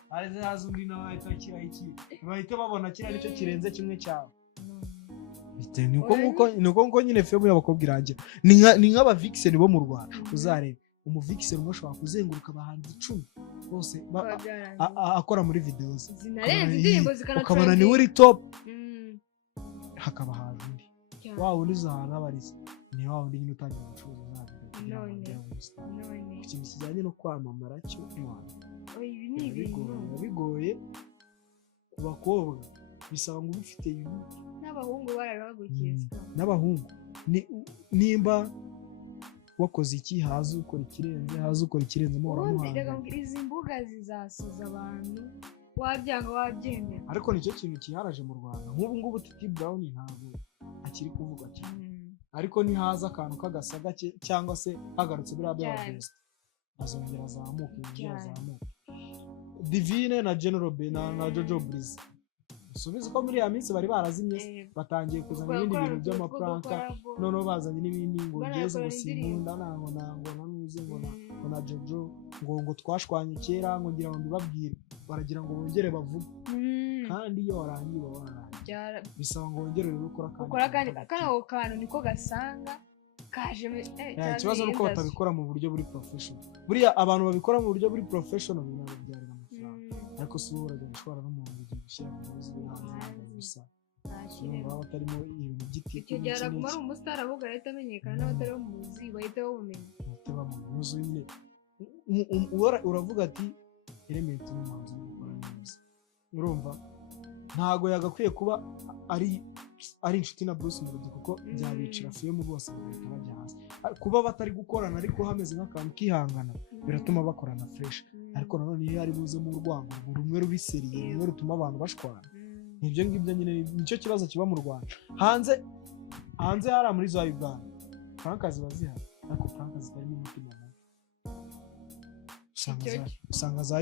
arize haza undi nawe ahita akira iki bahita babona kiriya nicyo kirenze kimwe cyawe ni uko nyine filime y'abakobwa irangira ni nk'aba vixen bo mu Rwanda uzarebe umuvikiseri umwe ashobora kuzenguruka abahanzi 10 bose akora muri videos zinarenze indirimbo ukabona ni uri top hakaba haje undi wawe uriza ahantu abariza ni wawe undi nyine utangira gucuruza none ikintu kijyanye no kwamamara cyo ibi ni ibintu bigoye ku bakobwa bisaba ngo ubifite n'abahungu barabagukizwa n'abahungu nimba wakoze iki haza ukora ikirenze mu baramuhanga izi mbuga zizasuza abantu wabyanga wabyemera ariko nicyo kintu kiharaje mu Rwanda nk'ubu ngubu Titi Brown ntabwo akiri kuvuga cyane ariko nihaza akantu kagasaga cyangwa se hagarutse biriya best azongera azamuka Divine na General B na Jojo Breeze subiza ko muri ya minsi bari barazimye batangiye kuzana ibindi bintu by'amapranka noneho bazanye n'ibindi ngo ngeze gusinkunda nango nanuze ngo na Jojo ngo twashwanye kera ngo ngira ngo mbibabwire baragira ngo bongere bavuge kandi iyo warangiye bisaba ngo wongere ukora kandi ako kantu niko gasanga kaje ikibazo nuko batabikora mu buryo buri professional buriya abantu babikora mu buryo buri professional binabyarira amafaranga ariko si ubu urajya gushwara n'umuntu ugiye gushyira mu buzima gusa niba batarimo ibintu by'iti icyo gihe araguma ari umustar ahubwo ahita amenyekana n'abatari bamuzi bahita bawumenya uravuga ati Element n'umuhanzi ukora neza urumva ntago yagakwiye kuba ari inshuti na Bruce Melody kuko byabicira film bose bahita bajya hasi kuba batari gukorana ariko hameze nk'akantu kihangana biratuma bakorana fresh ariko nanone iyo ari buze mu rwango rumwe rubiseriye rumwe rutuma abantu bashwana nibyo ngibyo nyine nicyo kibazo kiba mu Rwanda hanze hari muri za Uganda frankazi bazihari ariko frankazi bari mu mutima usanga za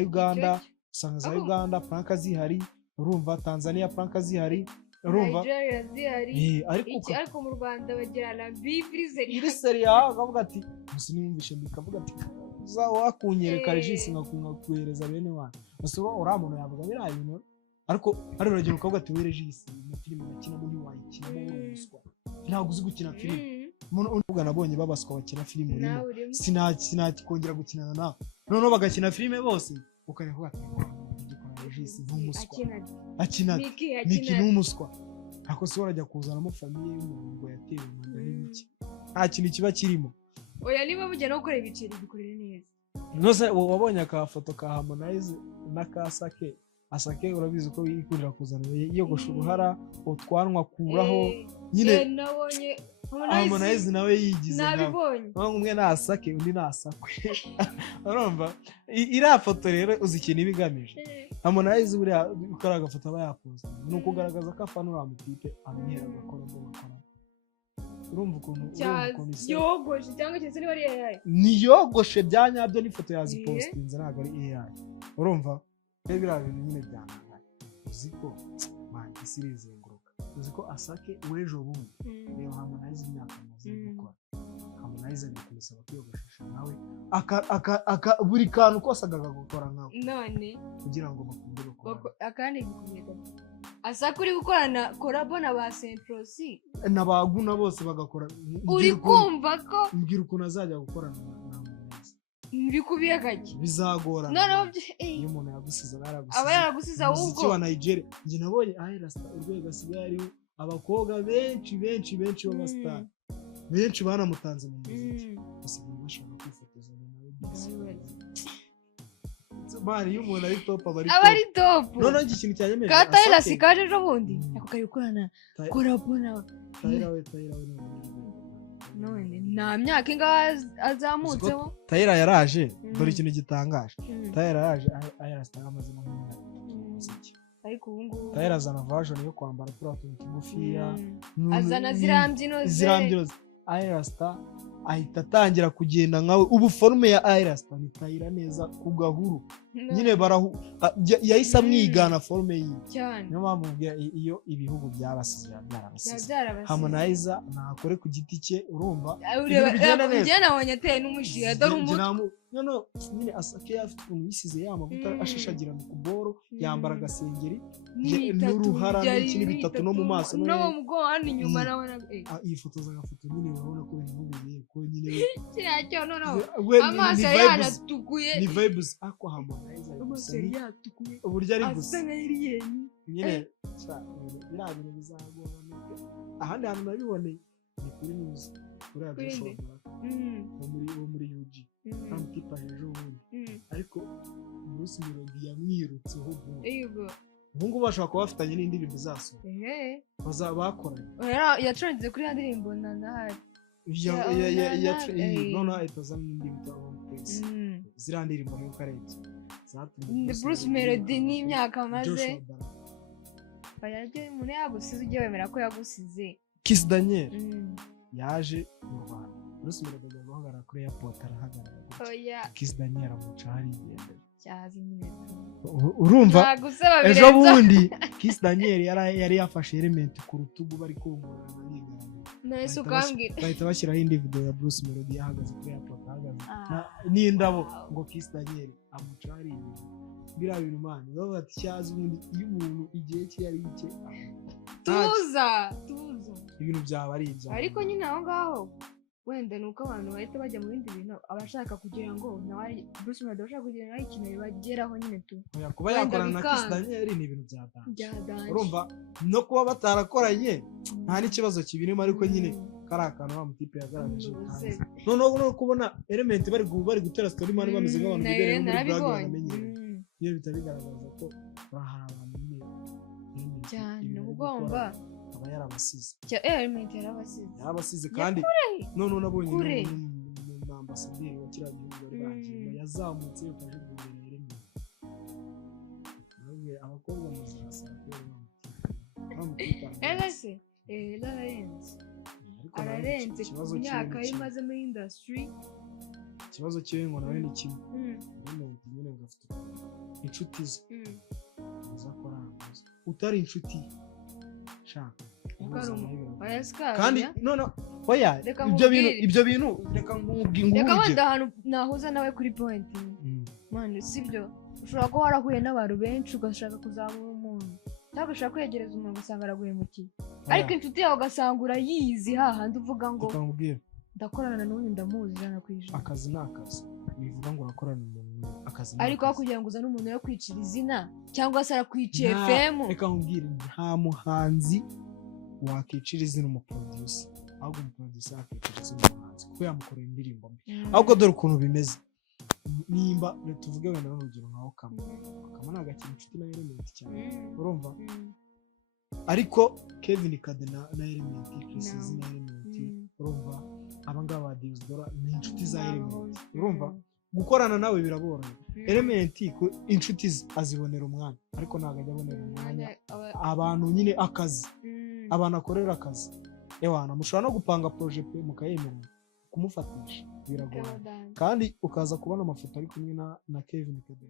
Uganda franka zihari urumva Tanzania franka zihari urumva Nigeria zihari ariko mu Rwanda bagirana bifrizeri akavuga ati musinimvishe bikavuga ati za wakunyereka regisi ngakuhereza bene wanyu basaba uramuntu yavuga bira ibintu ariko ari urugero ukavuga ati we regisi mu filime bakina muri wayikina mu ruswa ntabwo uzi gukina filime umuntu nabonye babaswa bakina filime urimo sinakongera gukinana nawe noneho bagakina filime bose ukareba bati igikora regisi nk'umuswa akina Miki n'umuswa ako se warajya kuzanamo famille y'umuntu ngo yatewe manda n'iki nta kintu kiba kirimo oya niba bujya no gukora ibiceri bikorere neza nose wabonye akafoto ka Harmonize na Kasake Asake urabizi ko yikundira kuzana yogosha uruhara utwanwa kuraho nyine nabonye Harmonize nawe yigize nabibonye umwe nasake undi nasakwe urumva iriya foto rero uzikina ibigamije Harmonize buriya ukora agafoto aba yakoze ni ukugaragaza ko afana uriya mutipe amwera agakora ngo bakora urumva ukuntu yogoshe cyangwa cyese niba ari AI niyogoshe byanyabyo n'ifoto yazipostinze ntabwo ari AI urumva rero biriya bintu nyine byanangaye uziko mangi sirizenguruka uziko Asake wejo bundi rero Harmonize imyaka amaze gukora Harmonize ari kumusaba kwiyogoshesha nawe buri kantu kose agakora nkawe none kugira ngo bakunde bakora akandi gikomeza Asake uri gukorana collabo na ba Centrosi n'abaguna bose bagakora uri kumva ko mbwira ukuntu azajya gukorana mbikubiye gake bizagora none iyo umuntu yagusiza aba yaragusiza ahubwo wa Nigeria nje nabonye Rasta urwego asigaye ari abakobwa benshi b'abastar benshi banamutanze mu muziki basigaye bashaka kwifotozanya nawe bari y'umuntu ari top aba ari top none iki kintu cyanyemeje ka Tyler sikaje ejo bundi ako kari gukorana korabona Tyler we none nta myaka ingahe azamutseho Tyler yaraje dore ikintu gitangaje Tyler yaraje Rasta amaze mu muziki ariko ubu ngubu Tyler azana version yo kwambara turiya tuntu tugufiya azana zirambyino Rasta ahita atangira kugenda nkawe ubu forume ya Rasta ni Tyler neza ku gahuru nyine yahise amwigana forume ye niyo mpamvu iyo ibihugu byabasize Harmonize nakore ku giti cye urumva ureba nabonye ateye n'umushiya dore no nyine asake afite ukuntu yisize ya mavuta ashishagira mu kuboro yambara agasengeri n'uruhara n'ikindi bitatu no mu maso no mu mugongo inyuma nabona yifotoza agafoto nyine urabona ko bimubereye ko nyine cyacyo no amaso yaratukuye ni vibes ako Harmonize amaso yaratukuye uburyo ari gusa nyine birabire bizagorana ahandi hantu nabiboneye ni kuri news kuri adishobora muri UG amutipa hejuru ariko Bruce Melody yamwirutseho ubu ngubu bashobora kuba bafitanye n'indirimbo zaso bakoranye yatrendze kuri ya ndirimbo nanahari none itoza n'indirimbo y'abantu ziriya ndirimbo n'uko arebye Bruce Melody n'imyaka amaze bayajye umuntu yagusize ugiye wemera ko yagusize Kiss Daniel yaje mu Rwanda Bruce Melody ajya guhagarara kuri airport arahagarara Kiss Daniel amuca harigendera cyazi nyine urumva ejo bundi Kiss Daniel yari yafashe element ku rutugu bari kumurana n'ingano nese ukambwira bahita bashyiraho indi video ya Bruce Melody yahagaze kuri airport ahagaze n'indabo ngo Kiss Daniel amuca harigendera biriya bintu mani baba bati cyazi ubundi iyo umuntu igihe cye yari icye tuza ibintu byaba ari ibya ariko nyine aho ngaho wenda nuko abantu bahita bajya mu bindi bintu abashaka kugira ngo nawe Bruce Melody abashaka kugira ngo ikintu bageraho nyine tu kuba yakorana na Kiss Daniel ni ibintu bya dance urumva no kuba batarakoranye nta n'ikibazo kibirimo ariko nyine kari akantu wa mutipe yagaragaje noneho no kubona element bari gutera story mani bameze nk'abantu bibereye muri brag bamenyereye iyo bitabigaragaza ko bahara abantu nyine cyane ugomba aba yarabasize element yarabasize kandi none nabonye n'ambasaderi wa kiriya gihugu bari bagiye yazamutse ukaje guhera nawe abakobwa muzasaba ararenze ku myaka imaze muri industry ikibazo cyiwe ngo nawe ni kimwe nyine ngafite inshuti ze uzakora utari inshuti shaka kandi none oya ibyo bintu reka ngubwingu reka wenda ahantu nahuza nawe kuri point man sibyo ushobora kuba warahuye n'abantu benshi ugashaka kuzamura umuntu cyangwa ushaka kwegereza umuntu usanga araguhemukiye ariko inshuti yawe ugasanga urayizi hahandi uvuga ngo ndakorana n'uyu ndamuzi ijana ku ijana akazi ni akazi bivuga ngo urakorana n'umuntu akazi ariko aho kugira ngo uzane umuntu yo kwicira izina cyangwa se arakwiciye FM reka nkubwire nta muhanzi wakicira izina umuproducer ahubwo umuproducer akicira izina umuhanzi kuko yamukoreye indirimbo mbi ahubwo dore ukuntu bimeze nimba tuvuge wenda n'urugero nkaho Kama ni agakina inshuti na Element cyane urumva ariko Kevin Kade na Element Chris na Element urumva abangaba ba Dizdora ni inshuti za Element urumva gukorana nawe biraborohera Element ko inshuti azibonera umwanya ariko ntago ajya abonera umwanya abantu nyine akazi abantu akorera akazi ewana mushobora no gupanga project mukayemerana kumufatisha biragora kandi ukaza kubona amafoto ari kumwe na Kevin Kade